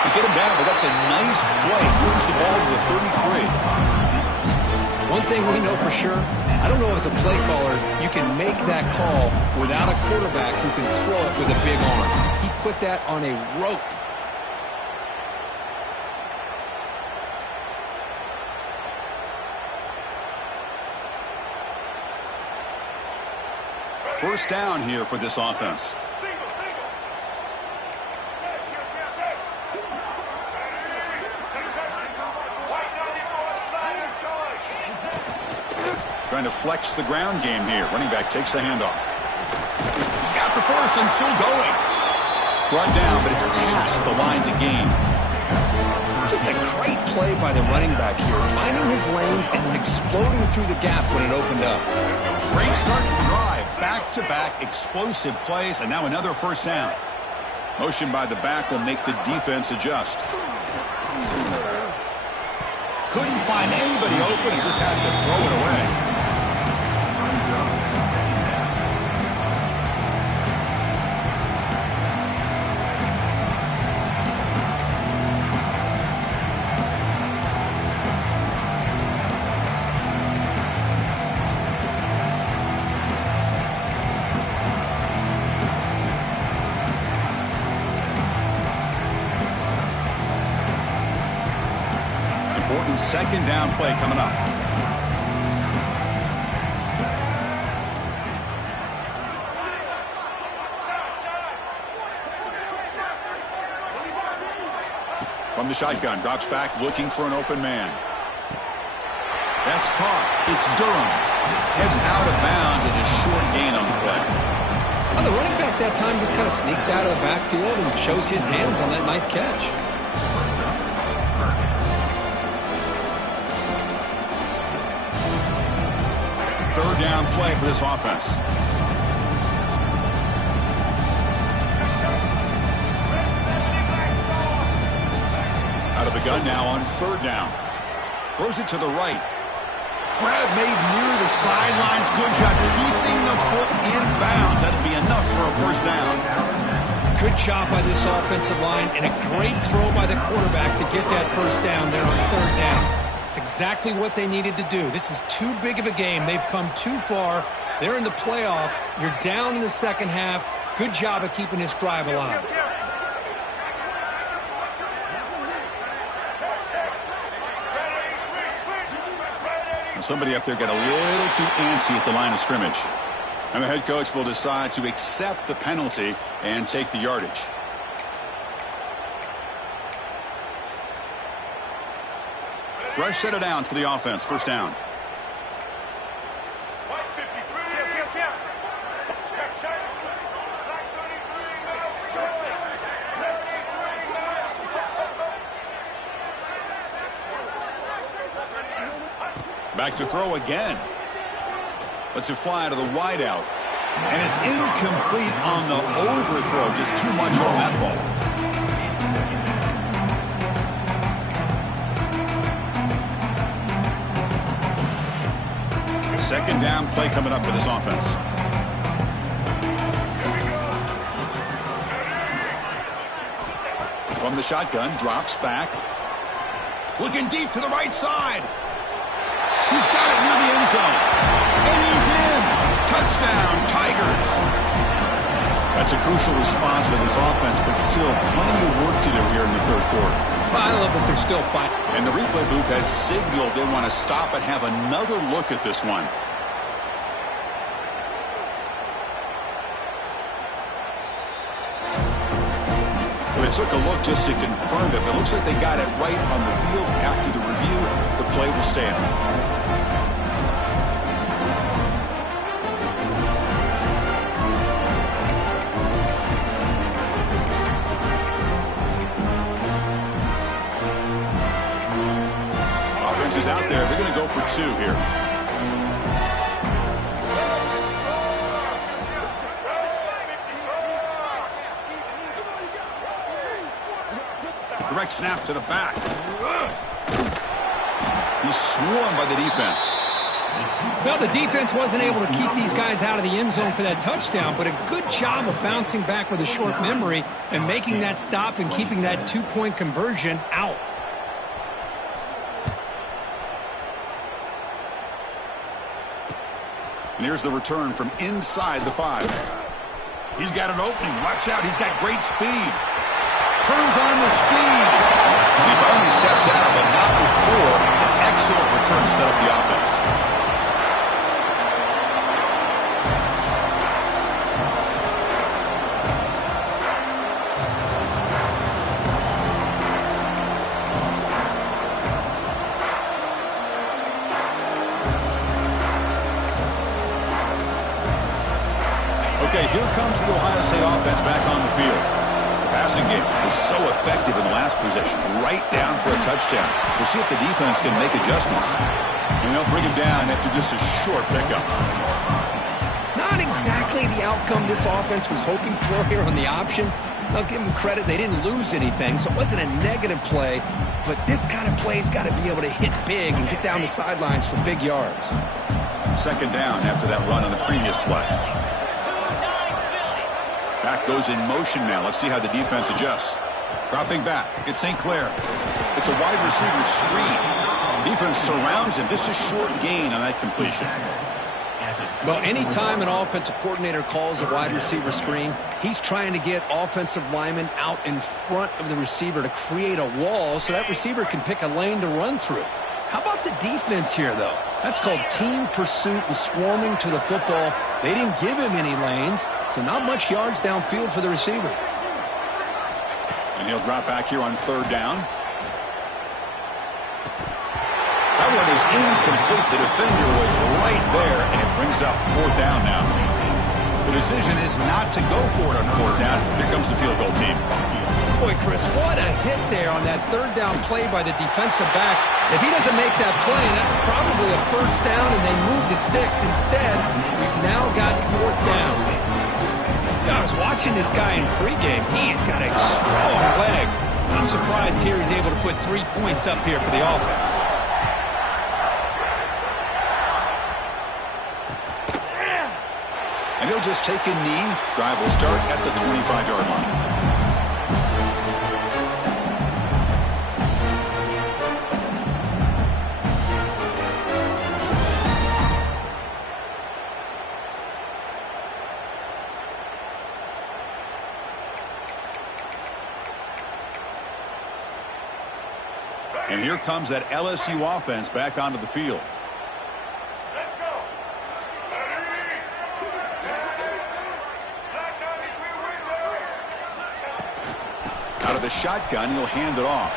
They get him down, but that's a nice play. Moves the ball to the 33. One thing we know for sure, I don't know as a play caller, you can make that call without a quarterback who can throw it with a big arm. He put that on a rope. First down here for this offense. Trying to flex the ground game here. Running back takes the handoff. He's got the first and still going. Brought down, but it's past the line to gain. Just a great play by the running back here, finding his lanes and then exploding through the gap when it opened up. Great start to the drive. Back-to-back explosive plays, and now another first down. Motion by the back will make the defense adjust. Couldn't find anybody open and just has to throw it away. Second down play coming up. From the shotgun, drops back looking for an open man. That's caught. It's Durham. Heads out of bounds as a short gain on the play. Well, the running back that time just kind of sneaks out of the backfield and shows his hands on that nice catch. Third down play for this offense. Out of the gun now on third down. Throws it to the right. Grab made near the sidelines. Good job keeping the foot in bounds. That'll be enough for a first down. Good job by this offensive line and a great throw by the quarterback to get that first down there on third down. It's exactly what they needed to do. This is too big of a game. They've come too far. They're in the playoff. You're down in the second half. Good job of keeping this drive alive. Somebody up there got a little too antsy at the line of scrimmage. And the head coach will decide to accept the penalty and take the yardage. Fresh set of downs for the offense. First down. Back to throw again. Lets it fly to the wideout. And it's incomplete on the overthrow. Just too much on that ball. Second down play coming up for this offense. From the shotgun, drops back. Looking deep to the right side. He's got it near the end zone. And he's in. Touchdown, Tigers. That's a crucial response by this offense, but still plenty of work to do here in the third quarter. I love that they're still fighting. And the replay booth has signaled they want to stop and have another look at this one. Well, they took a look just to confirm it, but it looks like they got it right on the field. After the review, the play will stand. Is out there. They're going to go for two here. Direct snap to the back. He's swarmed by the defense. Well, the defense wasn't able to keep these guys out of the end zone for that touchdown, but a good job of bouncing back with a short memory and making that stop and keeping that two-point conversion out. And here's the return from inside the 5. He's got an opening. Watch out. He's got great speed. Turns on the speed. And he finally steps out, but not before an excellent return to set up the offense. Okay, here comes the Ohio State offense back on the field. The passing game was so effective in the last possession, right down for a touchdown. We'll see if the defense can make adjustments. And they'll bring him down after just a short pickup. Not exactly the outcome this offense was hoping for here on the option. I'll give them credit. They didn't lose anything, so it wasn't a negative play. But this kind of play's got to be able to hit big and get down the sidelines for big yards. Second down after that run on the previous play. Back goes in motion now. Let's see how the defense adjusts. Dropping back. It's St. Clair. It's a wide receiver screen. Defense surrounds him. Just a short gain on that completion. Well, anytime an offensive coordinator calls a wide receiver screen, he's trying to get offensive linemen out in front of the receiver to create a wall so that receiver can pick a lane to run through. How about the defense here, though? That's called team pursuit and swarming to the football. They didn't give him any lanes, so not much yards downfield for the receiver. And he'll drop back here on third down. That one is incomplete. The defender was right there, and it brings up fourth down now. The decision is not to go for it on fourth down. Here comes the field goal team. Boy, Chris, what a hit there on that third down play by the defensive back. If he doesn't make that play, that's probably a first down, and they move the sticks. Instead, we've now got fourth down. I was watching this guy in pregame. He's got a strong leg. I'm surprised here he's able to put 3 points up here for the offense. And he'll just take a knee. Drive will start at the 25-yard line. And here comes that LSU offense back onto the field. Let's go. Out of the shotgun, he'll hand it off.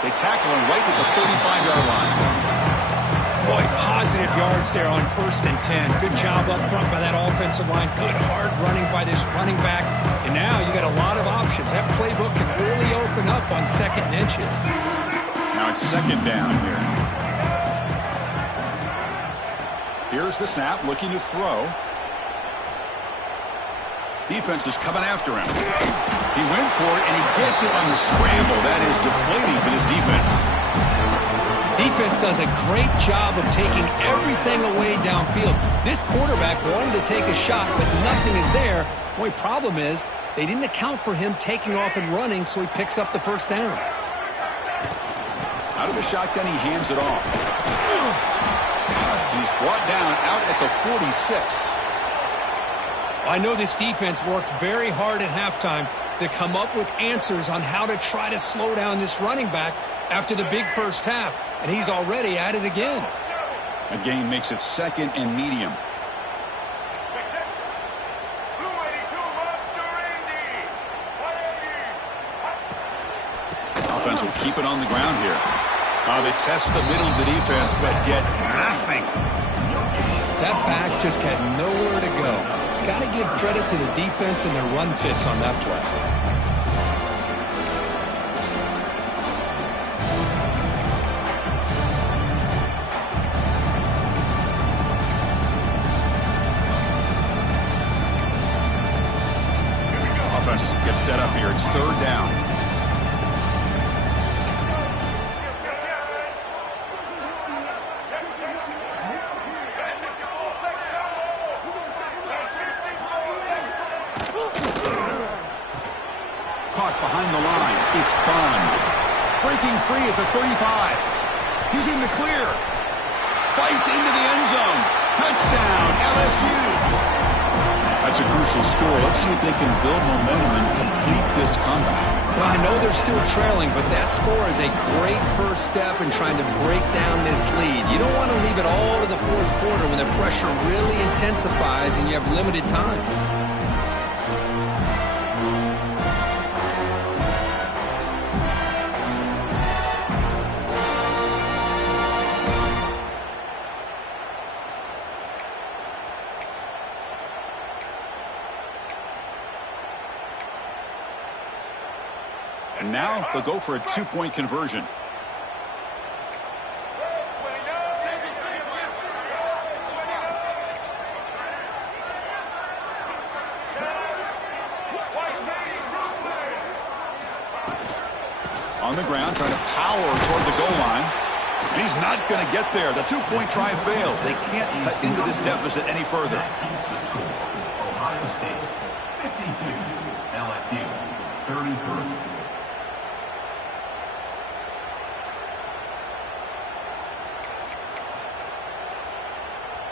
They tackle him right at the 35-yard line. Boy, positive yards there on 1st and 10. Good job up front by that offensive line. Good hard running by this running back. And now you got a lot of options. That playbook can really open up on 2nd and inches. Now it's second down here. Here's the snap, looking to throw. Defense is coming after him. He went for it, and he gets it on the scramble. That is deflating for this defense. Defense does a great job of taking everything away downfield. This quarterback wanted to take a shot, but nothing is there. Boy, problem is they didn't account for him taking off and running, so he picks up the first down. Out of the shotgun, he hands it off. He's brought down out at the 46. I know this defense worked very hard at halftime to come up with answers on how to try to slow down this running back after the big first half, and he's already at it again. A gain makes it 2nd and medium. Offense will keep it on the ground here. They test the middle of the defense, but get nothing. That back just had nowhere to go. Got to give credit to the defense and their run fits on that play. Offense gets set up here. It's third down. Breaking free at the 35. He's in the clear. Fights into the end zone. Touchdown, LSU. That's a crucial score. Let's see if they can build momentum and complete this comeback. Well, I know they're still trailing, but that score is a great first step in trying to break down this lead. You don't want to leave it all to the fourth quarter when the pressure really intensifies and you have limited time. And now they'll go for a two-point conversion. On the ground, trying to power toward the goal line. And he's not going to get there. The two-point try fails. They can't cut into this deficit any further. Ohio State 52, LSU 33.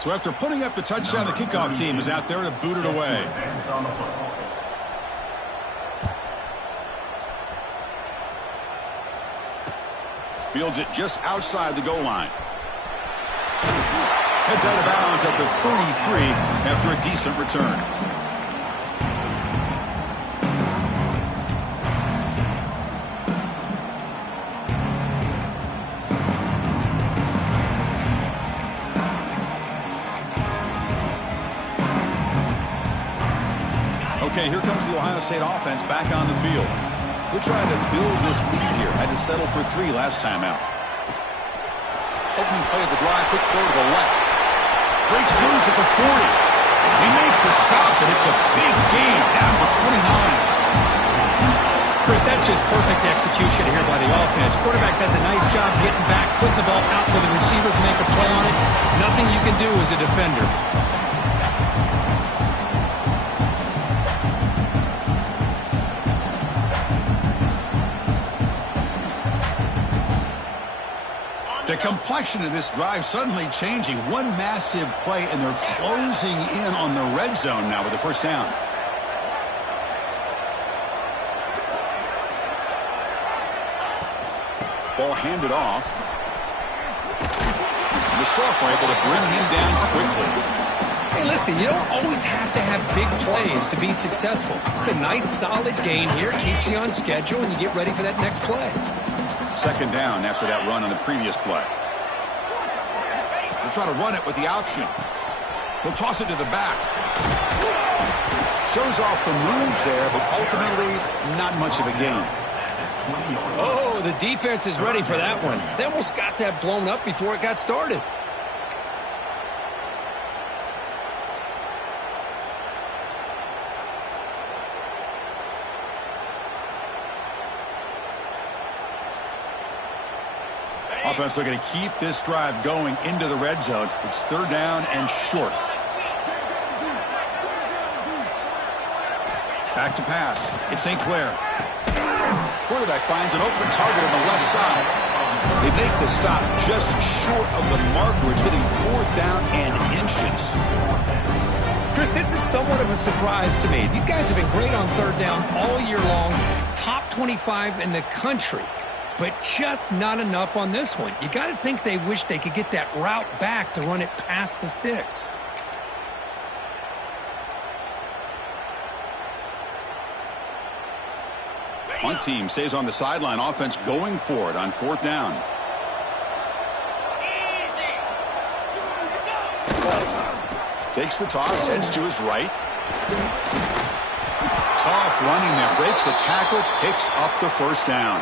So after putting up the touchdown, the kickoff team is out there to boot it away. Fields it just outside the goal line. Heads out of bounds at the 33 after a decent return. Okay, here comes the Ohio State offense back on the field. They're trying to build this lead here. Had to settle for 3 last time out. Opening play of the drive, quick throw to the left. Breaks loose at the 40. They make the stop, and it's a big gain down to 29. Chris, that's just perfect execution here by the offense. Quarterback does a nice job getting back, putting the ball out where the receiver can make a play on it. Nothing you can do as a defender. The complexion of this drive suddenly changing. One massive play, and they're closing in on the red zone now with the first down. Ball handed off. And the sophomore able to bring him down quickly. Hey, listen, you don't always have to have big plays to be successful. It's a nice, solid gain here. Keeps you on schedule, and you get ready for that next play. Second down after that run on the previous play. We'll try to run it with the option. He'll toss it to the back. Shows off the moves there, but ultimately not much of a gain. Oh, the defense is ready for that one. They almost got that blown up before it got started. Offense looking to keep this drive going into the red zone. It's third down and short. Back to pass. It's St. Clair. Quarterback finds an open target on the left side. They make the stop just short of the marker. It's getting fourth down and inches. Chris, this is somewhat of a surprise to me. These guys have been great on third down all year long. Top 25 in the country. But just not enough on this one. You got to think they wish they could get that route back to run it past the sticks. One team stays on the sideline. Offense going for it on fourth down. Takes the toss, heads to his right. Tough running there. Breaks a tackle, picks up the first down.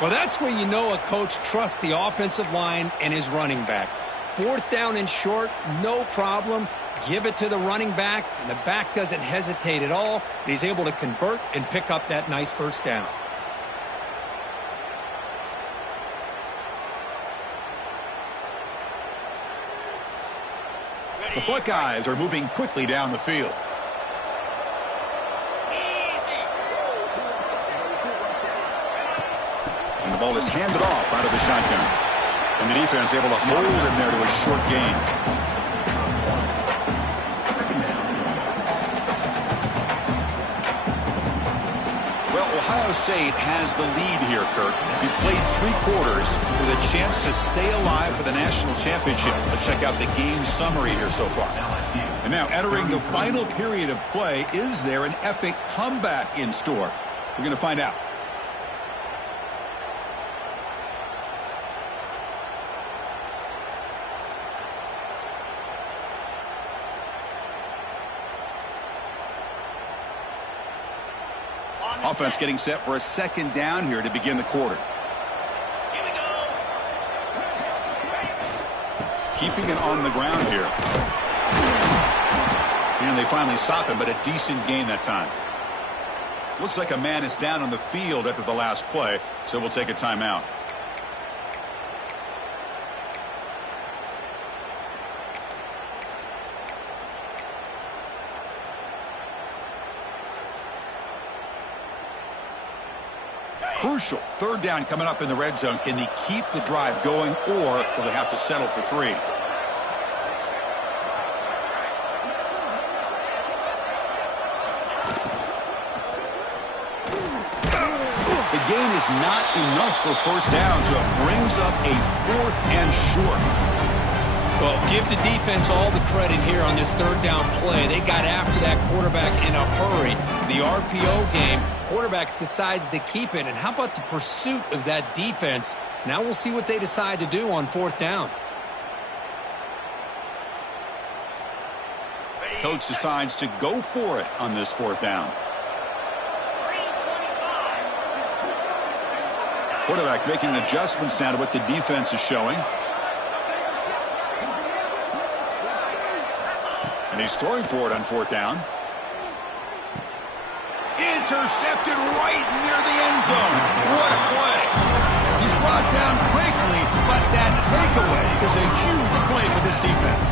Well, that's where you know a coach trusts the offensive line and his running back. Fourth down and short, no problem. Give it to the running back, and the back doesn't hesitate at all. He's able to convert and pick up that nice first down. The Buckeyes are moving quickly down the field. And the ball is handed off out of the shotgun. And the defense able to hold him there to a short gain. Well, Ohio State has the lead here, Kirk. We played 3 quarters with a chance to stay alive for the national championship. Let's check out the game summary here so far. And now entering the final period of play, is there an epic comeback in store? We're going to find out. Offense getting set for a second down here to begin the quarter. Here we go. Keeping it on the ground here. And they finally stop him, but a decent gain that time. Looks like a man is down on the field after the last play, so we'll take a timeout. Crucial third down coming up in the red zone. Can they keep the drive going, or will they have to settle for 3? The gain is not enough for first down, so it brings up a 4th and short. Well, give the defense all the credit here on this third down play. They got after that quarterback in a hurry. The RPO game, quarterback decides to keep it. And how about the pursuit of that defense? Now we'll see what they decide to do on 4th down. Coach decides to go for it on this 4th down. Quarterback making adjustments now to what the defense is showing. And he's throwing for it on 4th down. Intercepted right near the end zone. What a play. He's brought down quickly, but that takeaway is a huge play for this defense.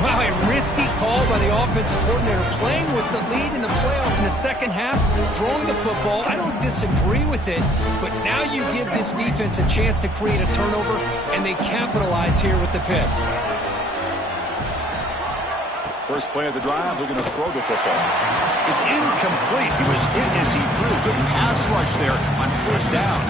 Wow, a risky call by the offensive coordinator, playing with the lead in the playoff in the second half, throwing the football. I don't disagree with it, but now you give this defense a chance to create a turnover, and they capitalize here with the pick. First play of the drive, they're going to throw the football. It's incomplete. He was hit as he threw. Good pass rush there on first down.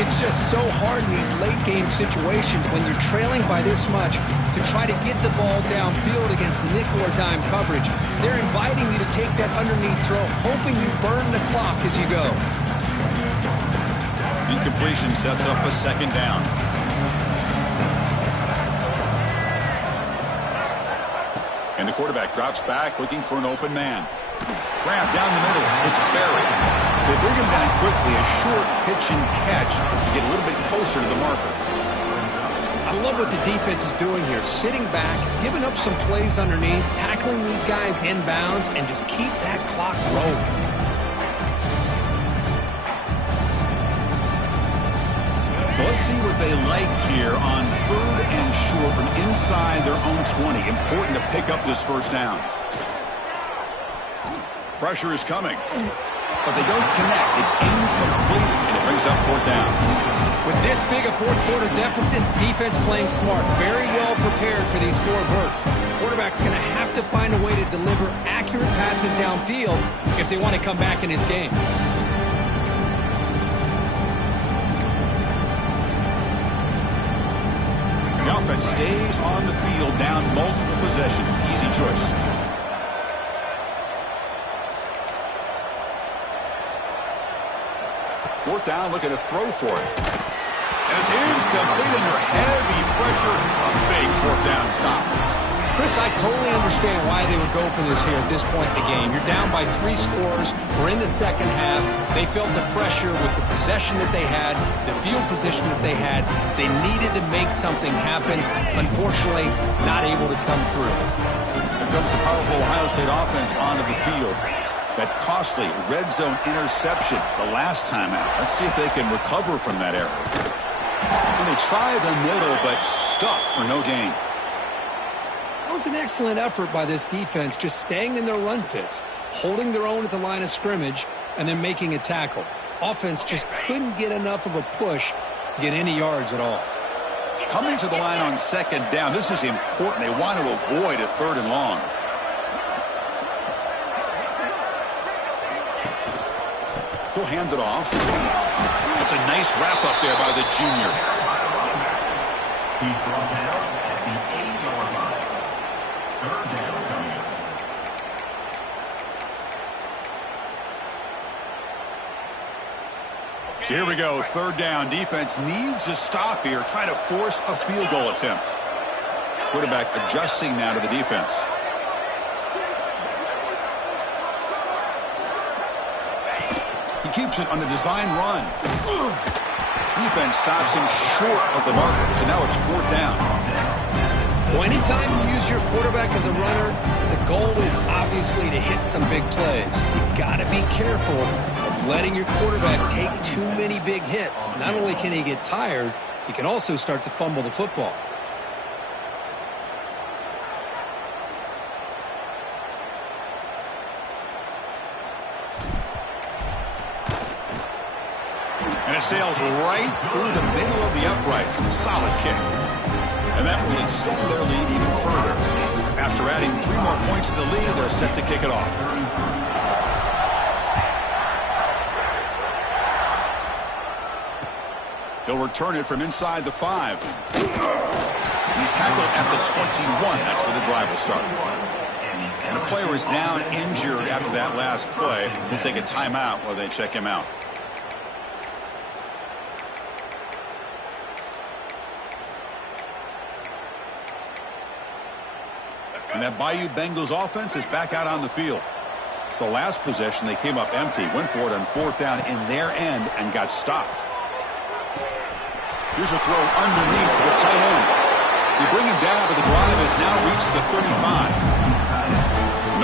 It's just so hard in these late-game situations when you're trailing by this much to try to get the ball downfield against nickel or dime coverage. They're inviting you to take that underneath throw, hoping you burn the clock as you go. Incompletion sets up a second down. And the quarterback drops back looking for an open man. Grab down the middle. It's buried. They bring him down quickly. A short pitch and catch to get a little bit closer to the marker. I love what the defense is doing here. Sitting back, giving up some plays underneath, tackling these guys inbounds, and just keep that clock rolling. So let's see what they like here on 3rd and short from inside their own 20. Important to pick up this first down. Pressure is coming, but they don't connect. It's incomplete, and it brings up 4th down. With this big a fourth quarter deficit, defense playing smart, very well prepared for these 4 verts. Quarterback's going to have to find a way to deliver accurate passes downfield if they want to come back in this game. The offense stays on the field, down multiple possessions. Easy choice. Fourth down, looking to throw for it. And it's incomplete under heavy pressure. A big 4th down stop. Chris, I totally understand why they would go for this here at this point in the game. You're down by 3 scores. We're in the second half. They felt the pressure with the possession that they had, the field position that they had. They needed to make something happen. Unfortunately, not able to come through. Here comes the powerful Ohio State offense onto the field. That costly red zone interception the last time out. Let's see if they can recover from that error. And they try the middle, but stuck for no gain. That was an excellent effort by this defense, just staying in their run fits, holding their own at the line of scrimmage, and then making a tackle. Offense just couldn't get enough of a push to get any yards at all. Coming to the line on second down, this is important. They want to avoid a 3rd and long. He'll hand it off. That's a nice wrap up there by the junior. He's brought down at the 8-yard line. 3rd down coming. So here we go, 3rd down. Defense needs a stop here. Try to force a field goal attempt. Quarterback adjusting now to the defense. He keeps it on a design run. Defense stops him short of the marker, so now it's 4th down. Well, anytime you use your quarterback as a runner, the goal is obviously to hit some big plays. You got to be careful of letting your quarterback take too many big hits. Not only can he get tired, he can also start to fumble the football. And it sails right through the middle of the uprights. Solid kick. And that will extend their lead even further. After adding 3 more points to the lead, they're set to kick it off. He'll return it from inside the 5. He's tackled at the 21. That's where the drive will start. And a player is down injured after that last play. He'll take a timeout while they check him out. And that Bayou Bengals offense is back out on the field. The last possession, they came up empty, went for it on 4th down in their end and got stopped. Here's a throw underneath to the tight end. They bring him down, but the drive has now reached the 35.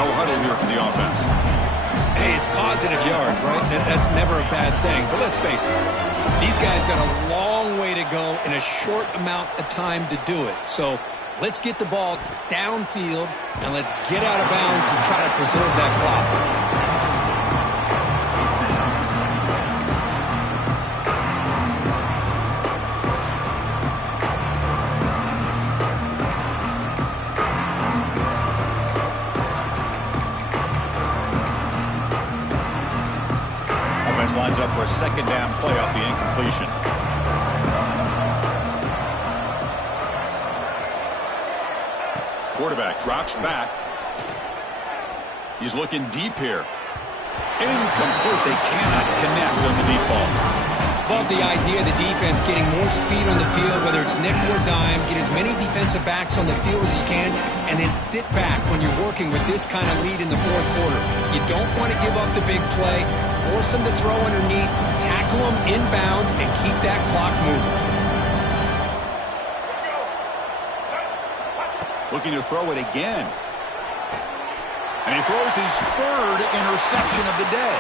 No huddle here for the offense. Hey, it's positive yards, right? That's never a bad thing. But let's face it, these guys got a long way to go in a short amount of time to do it. So let's get the ball downfield, and let's get out of bounds to try to preserve that clock. Offense lines up for a 2nd down play off the incompletion. Quarterback drops back. He's looking deep here. Incomplete. They cannot connect on the deep ball. Love the idea of the defense getting more speed on the field, whether it's nickel or dime. Get as many defensive backs on the field as you can, and then sit back when you're working with this kind of lead in the 4th quarter. You don't want to give up the big play. Force them to throw underneath, tackle them inbounds, and keep that clock moving. Looking to throw it again. And he throws his 3rd interception of the day.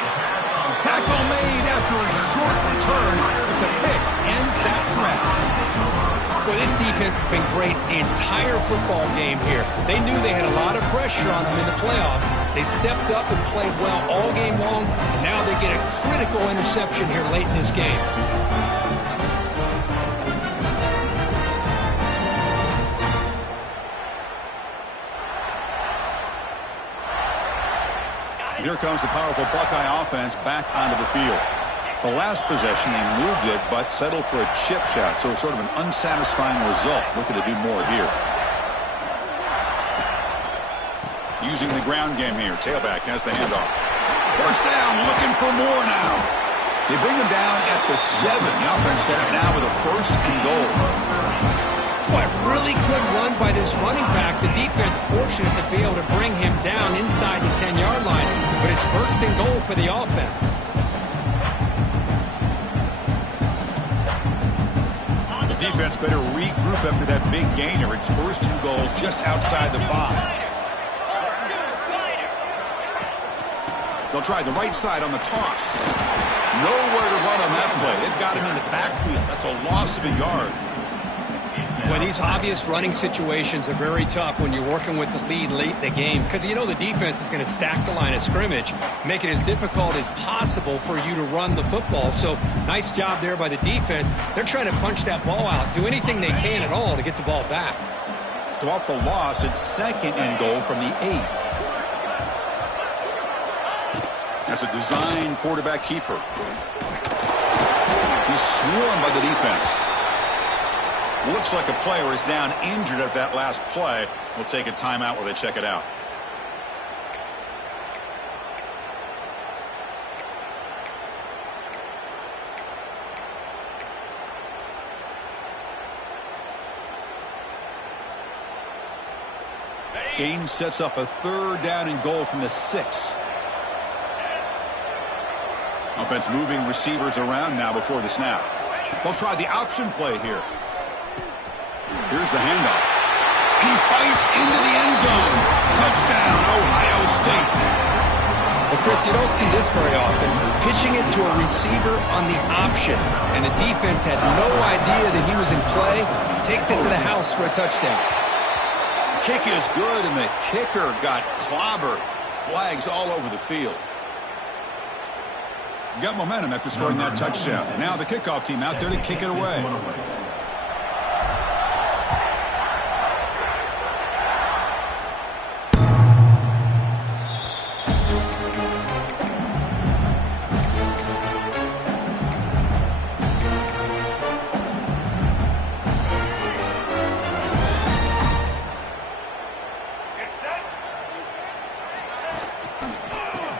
Tackle made after a short return. The pick ends that threat. Well, this defense has been great the entire football game here. They knew they had a lot of pressure on them in the playoff. They stepped up and played well all game long, and now they get a critical interception here late in this game. Here comes the powerful Buckeye offense back onto the field. The last possession, they moved it, but settled for a chip shot, so sort of an unsatisfying result. Looking to do more here. Using the ground game here. Tailback has the handoff. 1st down, looking for more now. They bring him down at the 7. The offense set up now with a 1st and goal. Boy, really good run by this running back. The defense fortunate to be able to bring him down inside the 10-yard line. But it's 1st and goal for the offense. The defense better regroup after that big gainer. It's 1st and goal just outside the 5. They'll try the right side on the toss. Nowhere to run on that play. They've got him in the backfield. That's a loss of a yard. Well, these obvious running situations are very tough when you're working with the lead late in the game because you know the defense is going to stack the line of scrimmage, make it as difficult as possible for you to run the football. So nice job there by the defense. They're trying to punch that ball out, do anything they can at all to get the ball back. So off the loss, it's 2nd and goal from the 8. That's a design quarterback keeper. He's swarmed by the defense. Looks like a player is down injured at that last play. We'll take a timeout while they check it out. Game sets up a 3rd down and goal from the 6. Offense moving receivers around now before the snap. They'll try the option play here. Here's the handoff. And he fights into the end zone. Touchdown, Ohio State. Well, Chris, you don't see this very often. Pitching it to a receiver on the option, and the defense had no idea that he was in play. Takes it to the house for a touchdown. Kick is good, and the kicker got clobbered. Flags all over the field. Got momentum after scoring that touchdown. Now the kickoff team out there to kick it away.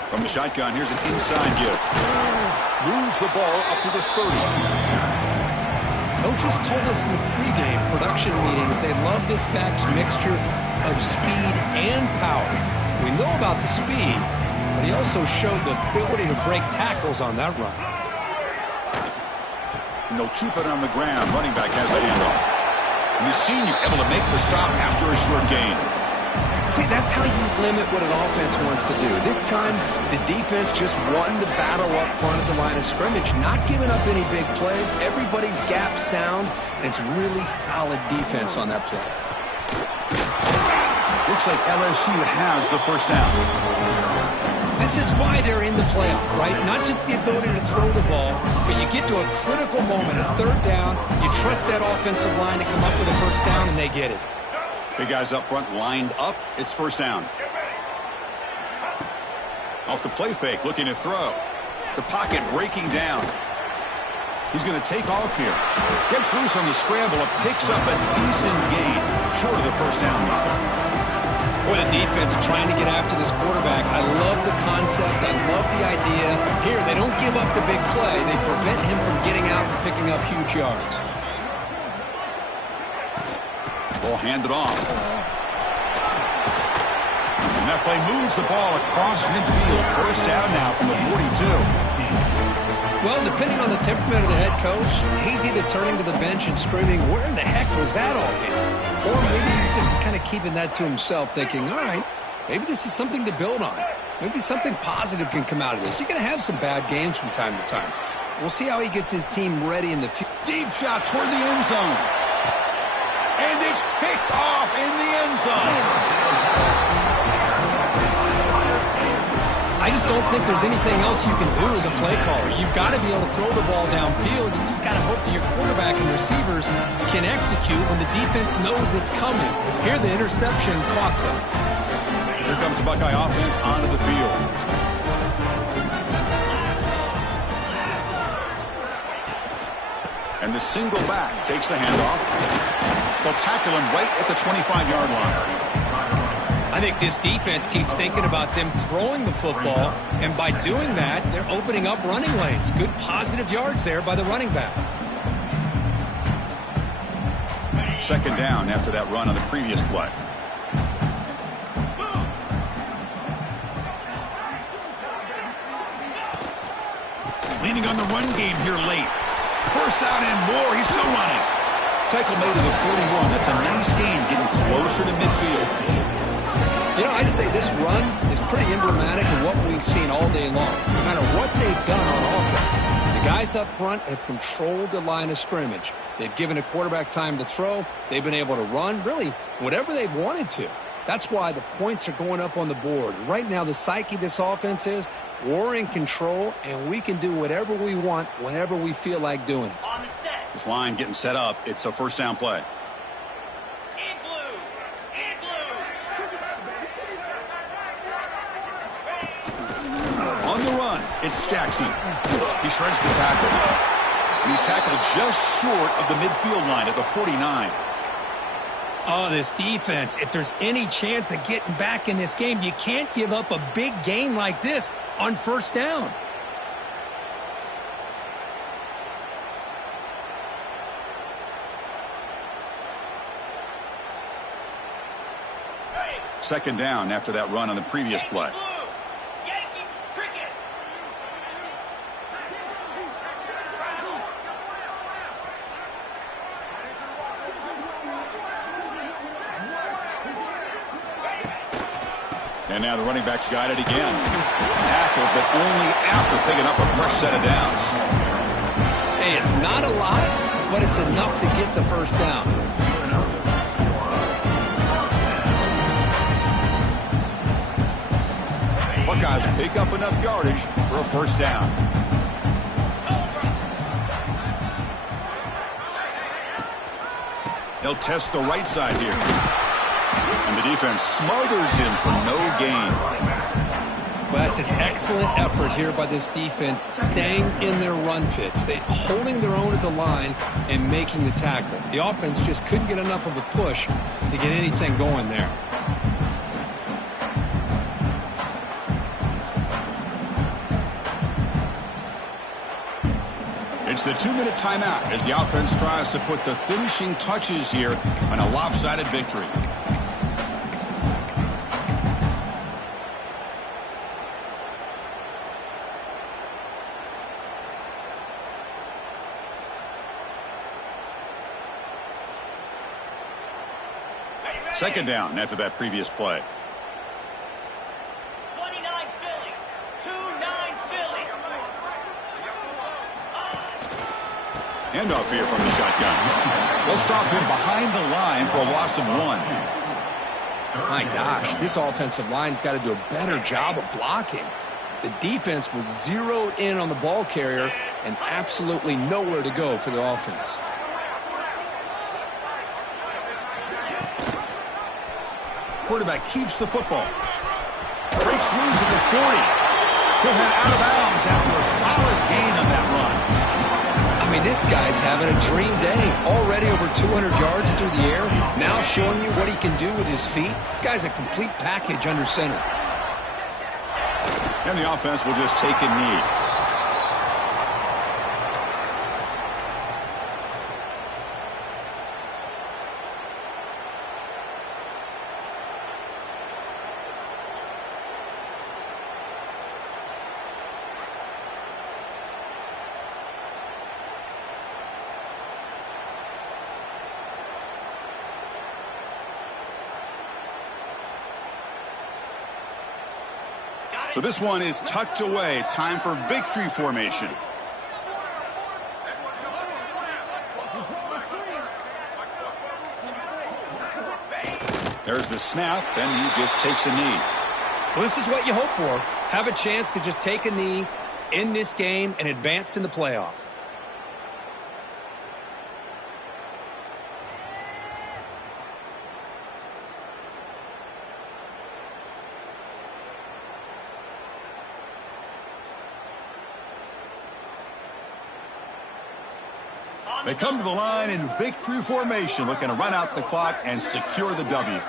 From the shotgun, here's an inside give. Moves the ball up to the 30. Coaches told us in the pregame production meetings they love this back's mixture of speed and power. We know about the speed, but he also showed the ability to break tackles on that run. And they'll keep it on the ground. Running back has the handoff. And the senior able to make the stop after a short gain. See, that's how you limit what an offense wants to do. This time, the defense just won the battle up front at the line of scrimmage, not giving up any big plays. Everybody's gap sound, and it's really solid defense on that play. Looks like LSU has the first down. This is why they're in the playoff, right? Not just the ability to throw the ball, but you get to a critical moment, a 3rd down, you trust that offensive line to come up with a first down, and they get it. Big guys up front lined up. It's first down. Off the play fake, looking to throw. The pocket breaking down. He's going to take off here. Gets loose on the scramble and picks up a decent gain. Short of the first down line. Boy, the defense trying to get after this quarterback. I love the concept. I love the idea. Here, they don't give up the big play. They prevent him from getting out and picking up huge yards. Ball handed off. And that play moves the ball across midfield. First down now from the 42. Well, depending on the temperament of the head coach, he's either turning to the bench and screaming, where in the heck was that all game? Or maybe he's just kind of keeping that to himself, thinking, all right, maybe this is something to build on. Maybe something positive can come out of this. You're going to have some bad games from time to time. We'll see how he gets his team ready in the future. Deep shot toward the end zone. And it's picked off in the end zone. I just don't think there's anything else you can do as a play caller. You've got to be able to throw the ball downfield. You just got to hope that your quarterback and receivers can execute when the defense knows it's coming. Here, the interception cost them. Here comes the Buckeye offense onto the field. And the single back takes the handoff. They'll tackle him right at the 25-yard line. I think this defense keeps thinking about them throwing the football, and by doing that, they're opening up running lanes. Good positive yards there by the running back. Second down after that run on the previous play. Leaning on the run game here late. First down and more. He's still running. Tackle made to the 41. That's a nice gain, getting closer to midfield. You know, I'd say this run is pretty emblematic of what we've seen all day long. No matter what they've done on offense, the Guys up front have controlled the line of scrimmage. They've given a quarterback time to throw. They've been able to run, really, whatever they've wanted to. That's why the points are going up on the board. Right now, the psyche of this offense is we're in control, and we can do whatever we want whenever we feel like doing it. This line getting set up. It's a first down play. On the run, it's Jackson. He shreds the tackle. And he's tackled just short of the midfield line at the 49. Oh, this defense, if there's any chance of getting back in this game, you can't give up a big gain like this on first down. Second down after that run on the previous play. And now the running back's got it again. Tackled, but only after picking up a fresh set of downs. Hey, it's not a lot, but it's enough to get the first down. Buckeyes pick up enough yardage for a first down. They'll test the right side here. And the defense smothers him for no gain. Well, that's an excellent effort here by this defense, staying in their run fits. They're holding their own at the line and making the tackle. The offense just couldn't get enough of a push to get anything going there. It's the 2-minute timeout as the offense tries to put the finishing touches here on a lopsided victory. Second down after that previous play. 29 Philly. 2-9 Philly. Handoff here from the shotgun. They'll stop him behind the line for a loss of 1. My gosh, this offensive line's got to do a better job of blocking. The defense was zeroed in on the ball carrier and absolutely nowhere to go for the offense. Quarterback keeps the football. Breaks loose at the 40. He'll head out of bounds after a solid gain on that run. I mean, this guy's having a dream day. Already over 200 yards through the air. Now showing you what he can do with his feet. This guy's a complete package under center. And the offense will just take a knee. So this one is tucked away. Time for victory formation. There's the snap, and he just takes a knee. Well, this is what you hope for. Have a chance to just take a knee in this game and advance in the playoff. They come to the line in victory formation, looking to run out the clock and secure the W.